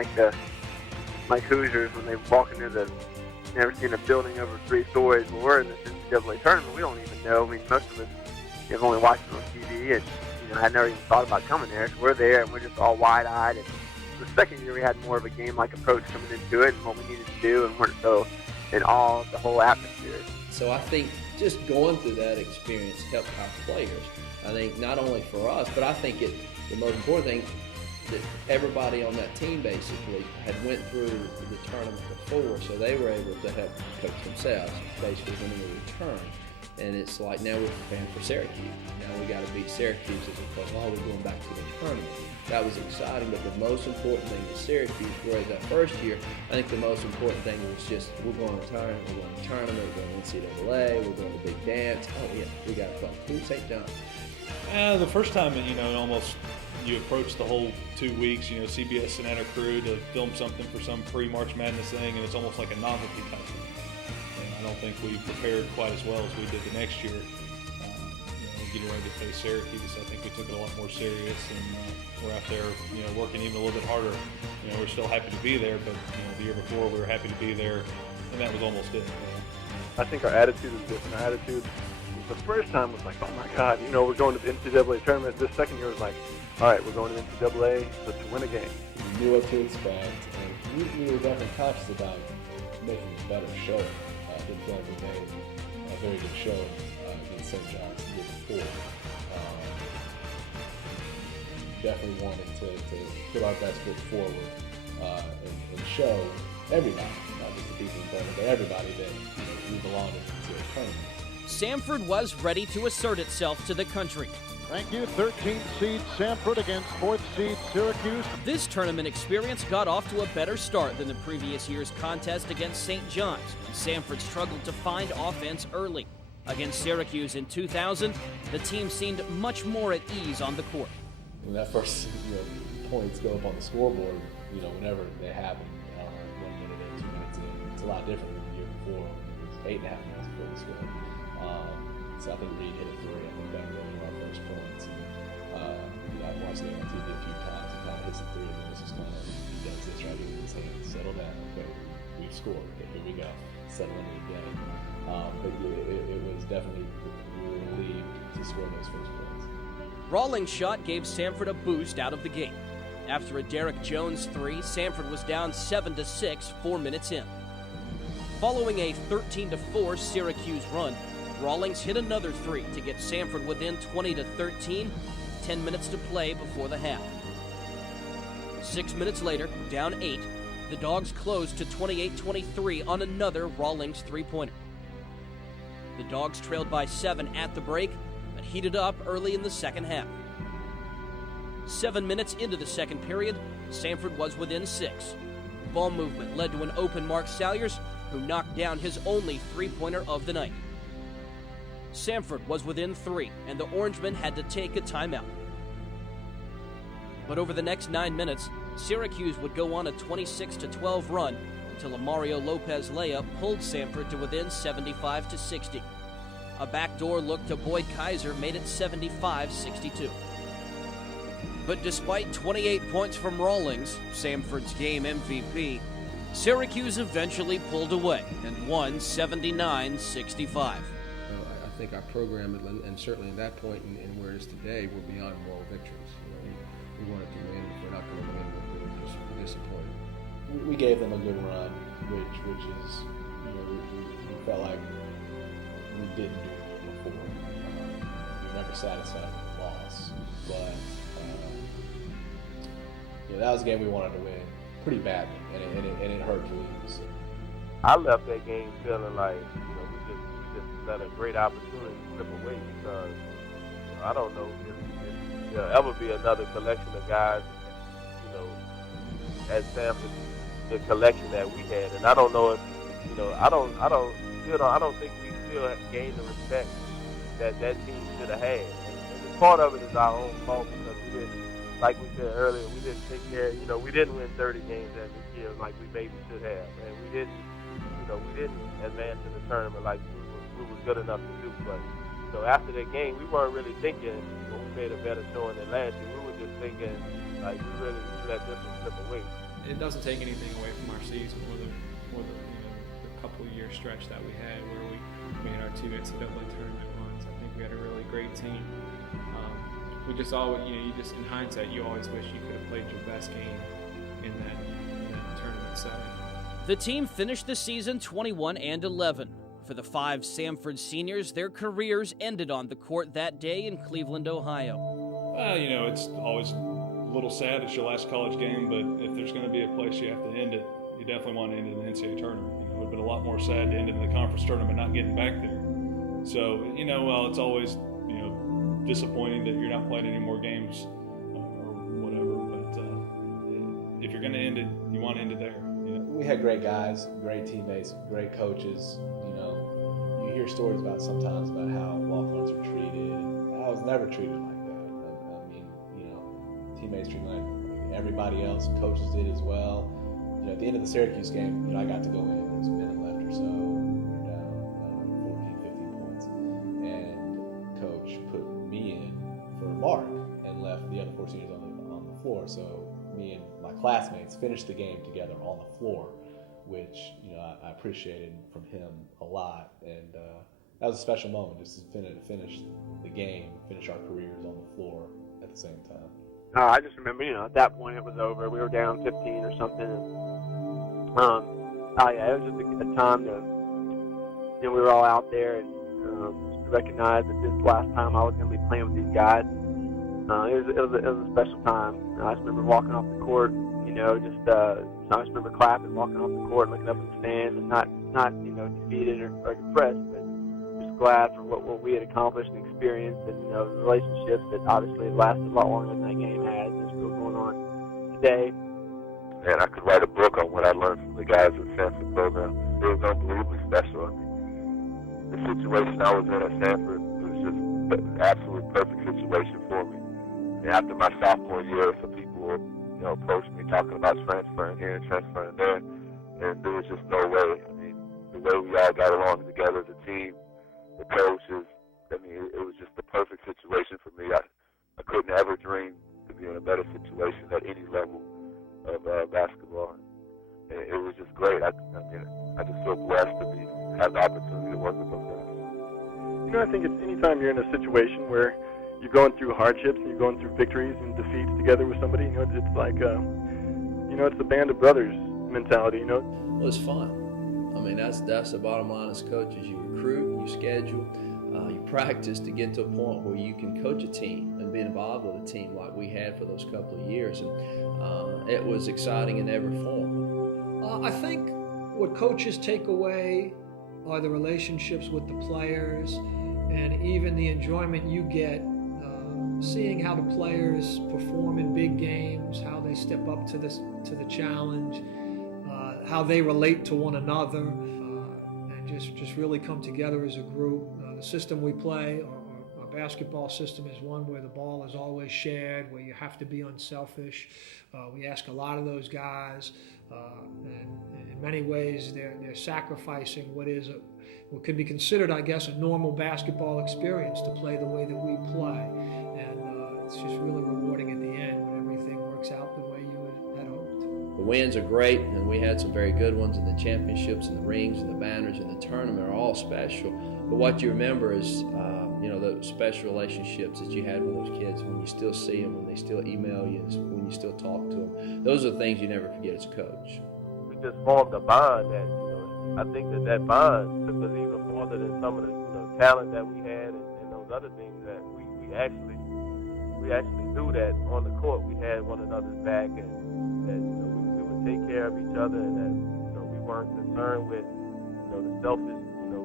like Hoosiers when they walk into the never seen a building over 3 stories. When we're in the NCAA tournament, we don't even know. I mean, most of us have only watched it on TV, and I never even thought about coming there. So we're there, and we're just all wide-eyed. And the second year, we had more of a game-like approach coming into it and what we needed to do, and weren't so in awe of the whole atmosphere. So I think just going through that experience helped our players. I think not only for us, but I think the most important thing that everybody on that team basically had went through the tournament before, so they were able to help coach themselves basically when they return. And it's like now we're preparing for Syracuse. Now we got to beat Syracuse as opposed to we're going back to the tournament. That was exciting, but the most important thing was Syracuse. Whereas that first year, I think the most important thing was just we're going to tournament, we're going to tournament, we're going to NCAA, we're going to big dance. Oh yeah, we got to play. Who's St. John? The first time, almost you approach the whole 2 weeks, CBS Santa Cruz to film something for some pre-March Madness thing, and it's almost like a novelty type thing. I don't think we prepared quite as well as we did the next year. Getting ready to face Syracuse, I think we took it a lot more serious, and we're out there, working even a little bit harder. We're still happy to be there, but the year before we were happy to be there, and that was almost it. I think our attitude is different. Our attitude, the first time was like, oh my God, we're going to the NCAA tournament. This second year was like, all right, we're going to the NCAA to win a game. We knew what to expect, and we were definitely conscious about making a better show. I didn't feel like we made a very good show against St. John's the year before. Definitely wanted to put our best foot forward and show everybody, not just the people in front of, but everybody that we belong to a tournament. Samford was ready to assert itself to the country. Thank you. 13th seed Samford against 4th seed Syracuse. This tournament experience got off to a better start than the previous year's contest against St. John's, when Samford struggled to find offense early. Against Syracuse in 2000, the team seemed much more at ease on the court. When that first points go up on the scoreboard, whenever they happen, 1 minute in, 2 minutes in, it's a lot different than the year before. It was 8.5 minutes before the score. So I think Reed hit a 3. I think that really were our first points. And, I've watched it on TV a few times. He kind of hits the 3, and then it's just kind of, he does this right here with his hands. Settle down. Okay, we've scored. Okay, here we go. Settle into the game. But it was definitely, we were relieved to score those first points. Rawlings' shot gave Samford a boost out of the gate. After a Derek Jones 3, Samford was down 7-6 4 minutes in. Following a 13-4 Syracuse run, Rawlings hit another 3 to get Samford within 20-13, 10 minutes to play before the half. 6 minutes later, down 8, the Dogs closed to 28-23 on another Rawlings three-pointer. The Dogs trailed by 7 at the break, but heated up early in the second half. 7 minutes into the second period, Samford was within 6. Ball movement led to an open Mark Salyers, who knocked down his only three-pointer of the night. Samford was within 3, and the Orangemen had to take a timeout. But over the next 9 minutes, Syracuse would go on a 26-12 run until a Mario Lopez layup pulled Samford to within 75-60. A backdoor look to Boyd Kaiser made it 75-62. But despite 28 points from Rawlings, Samford's game MVP, Syracuse eventually pulled away and won 79-65. I think our program, and certainly at that point and where it is today, we're beyond moral victories. We wanted to win. If we're not going to win, we're just disappointed. We gave them a good run, which is, we felt like we didn't do before. We were never satisfied with the loss, but that was a game we wanted to win pretty badly, and it hurt to lose. I left that game feeling like, we just let a great opportunity slip away because I don't know if there'll ever be another collection of guys, at Samford, the collection that we had, and I don't know if, I don't think we still gained the respect that team should have had. And part of it is our own fault because we didn't, like we said earlier, we didn't take care. We didn't win 30 games that year like we maybe should have, and we didn't advance in the tournament like we were good enough to do. But after that game, we weren't really thinking when we made a better showing than last year. We were just thinking like we let this one slip away. It doesn't take anything away from our season or the couple year stretch that we had where we made our 2 NCAA tournament runs. I think we had a really great team. We just always, in hindsight, you always wish you could have played your best game in that tournament setting. The team finished the season 21-11. For the 5 Samford seniors, their careers ended on the court that day in Cleveland, Ohio. Well, it's always a little sad. It's your last college game, but if there's going to be a place you have to end it, you definitely want to end it in the NCAA tournament. It would have been a lot more sad to end it in the conference tournament not getting back there. So, while it's always, disappointing that you're not playing any more games or whatever, but if you're going to end it, you want to end it there. We had great guys, great teammates, great coaches. You hear stories sometimes about how walk-ons are treated. I was never treated like that. I mean, teammates treated like everybody else. Coaches did as well. At the end of the Syracuse game, I got to go in. There was a minute left or so. We were down 14, 15 points, and coach put me in for Mark and left the other 4 seniors on the floor. So me and my classmates finished the game together on the floor, which I appreciated from him a lot, and that was a special moment just to finish the game, finish our careers on the floor at the same time. I just remember, at that point it was over. We were down 15 or something. And, it was just a time to, we were all out there and just to recognize that this last time I was going to be playing with these guys. It was a special time. I just remember walking off the court, I just remember clapping, walking off the court, looking up at the stands, and not defeated or depressed, but just glad for what we had accomplished and experienced, and the relationships that obviously lasted a lot longer than that game has. They're still going on today. And I could write a book on what I learned from the guys at Samford program. It was unbelievably special. I mean, the situation I was in at Samford was just the absolute perfect situation for me. And after my sophomore year, some people approached me talking about transferring here and transferring there, and there was just no way. I mean, the way we all got along together as a team, the coaches, it was just the perfect situation for me. I couldn't ever dream to be in a better situation at any level of basketball. And it was just great. I just feel blessed to have the opportunity to work with those guys. I think it's anytime you're in a situation where you're going through hardships and you're going through victories and defeats together with somebody, it's like, it's the band of brothers mentality, Well, it's fun. I mean, that's the bottom line as coaches. You recruit, you schedule, you practice to get to a point where you can coach a team and be involved with a team like we had for those couple of years. And it was exciting in every form. I think what coaches take away are the relationships with the players and even the enjoyment you get seeing how the players perform in big games, how they step up to the challenge, how they relate to one another, and just really come together as a group. The system we play, our basketball system, is one where the ball is always shared, where you have to be unselfish. We ask a lot of those guys, and in many ways they're sacrificing what could be considered, I guess, a normal basketball experience to play the way that we play. And it's just really rewarding at the end when everything works out the way you had hoped. The wins are great, and we had some very good ones, and the championships and the rings and the banners and the tournament are all special. But what you remember is, those special relationships that you had with those kids when you still see them, when they still email you, when you still talk to them. Those are the things you never forget as a coach. We just formed a bond that, I think that bond took us even further than some of the talent that we had and those other things that we actually knew that on the court we had one another's back, and that we would take care of each other, and that we weren't concerned with the selfish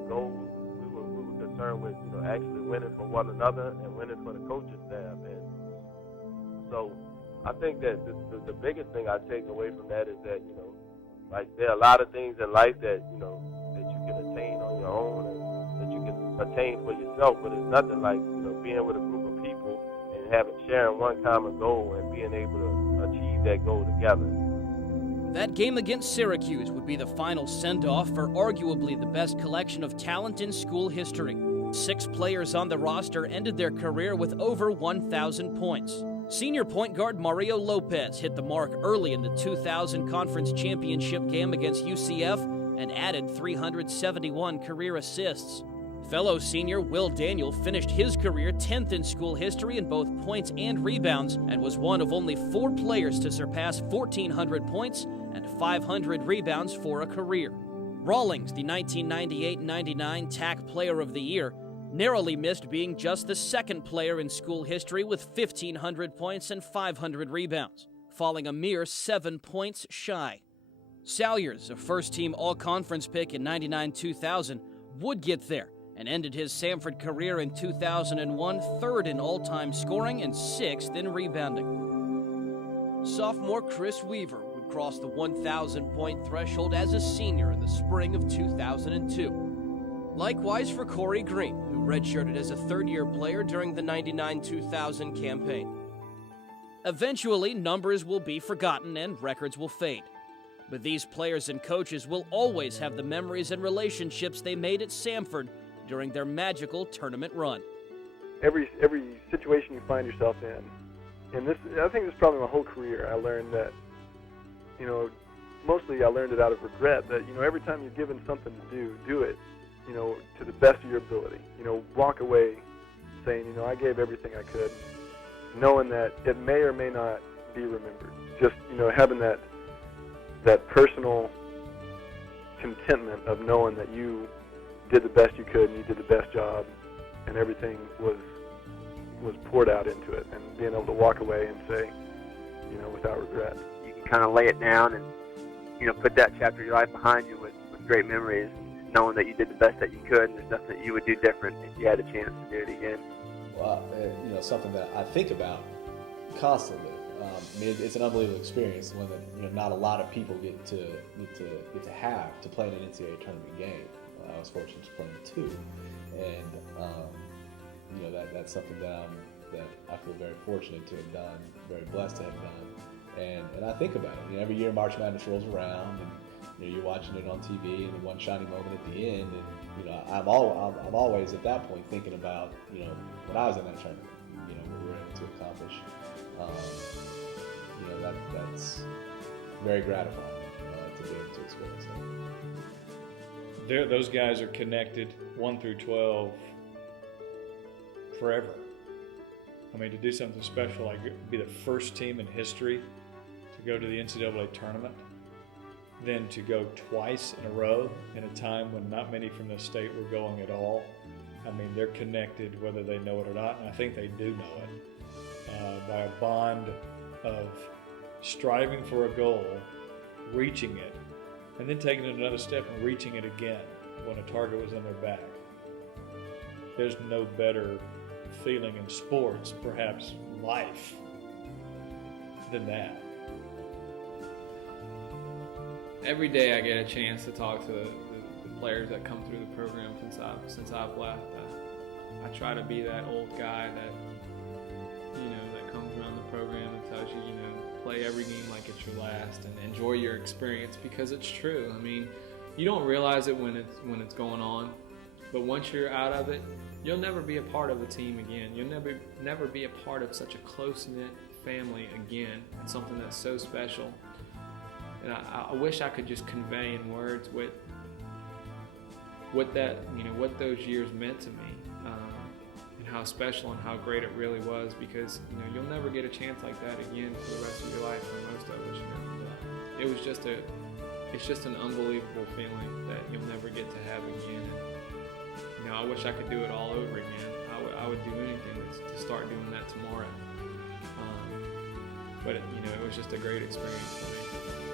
goals. We were concerned with actually winning for one another and winning for the coaching staff. And so I think that the biggest thing I take away from that is that like there are a lot of things in life that that you can attain on your own and that you can attain for yourself, but it's nothing like being with a group of people and sharing one common goal and being able to achieve that goal together. That game against Syracuse would be the final send-off for arguably the best collection of talent in school history. 6 players on the roster ended their career with over 1,000 points. Senior point guard Mario Lopez hit the mark early in the 2000 conference championship game against UCF and added 371 career assists. Fellow senior Will Daniel finished his career 10th in school history in both points and rebounds and was one of only 4 players to surpass 1,400 points and 500 rebounds for a career. Rawlings, the 1998-99 TAC Player of the Year, narrowly missed being just the 2nd player in school history with 1,500 points and 500 rebounds, falling a mere 7 points shy. Salyers, a first-team All-Conference pick in 99-2000, would get there and ended his Samford career in 2001 3rd in all-time scoring and 6th in rebounding. Sophomore Chris Weaver would cross the 1,000-point threshold as a senior in the spring of 2002. Likewise for Corey Green, who redshirted as a third-year player during the 99-2000 campaign. Eventually, numbers will be forgotten and records will fade. But these players and coaches will always have the memories and relationships they made at Samford during their magical tournament run. Every situation you find yourself in, and I think this is probably my whole career, I learned that, mostly I learned it out of regret, that, every time you're given something to do it, to the best of your ability. Walk away saying, I gave everything I could, knowing that it may or may not be remembered. Just, having that personal contentment of knowing that you did the best you could and you did the best job and everything was poured out into it, and being able to walk away and say, without regret. You can kind of lay it down and, put that chapter of your life behind you with great memories, knowing that you did the best that you could and there's nothing that you would do different if you had a chance to do it again. Well, something that I think about constantly. It's an unbelievable experience, one that not a lot of people get to have to play in an NCAA tournament game. I was fortunate to play in 2, and that's something that I feel very fortunate to have done, very blessed to have done, and I think about it. Every year March Madness rolls around, and you're watching it on TV, and the one shining moment at the end, and I'm always at that point thinking about when I was in that tournament, what we were able to accomplish. That's very gratifying to be able to experience that. Those guys are connected 1 through 12 forever. To do something special, like be the first team in history to go to the NCAA tournament, then to go twice in a row in a time when not many from the state were going at all. They're connected whether they know it or not, and I think they do know it, by a bond of striving for a goal, reaching it, and then taking it another step and reaching it again when a target was on their back. There's no better feeling in sports, perhaps life, than that. Every day I get a chance to talk to the players that come through the program since I've left. I try to be that old guy that that comes around the program and tells you, play every game like it's your last and enjoy your experience, because it's true. You don't realize it when it's going on, but once you're out of it, you'll never be a part of a team again. You'll never be a part of such a close-knit family again. It's something that's so special. And I wish I could just convey in words what those years meant to me, and how special and how great it really was, because you'll never get a chance like that again for the rest of your life for most of us. It was just an unbelievable feeling that you'll never get to have again. And, I wish I could do it all over again. I would do anything to start doing that tomorrow. But it was just a great experience for me.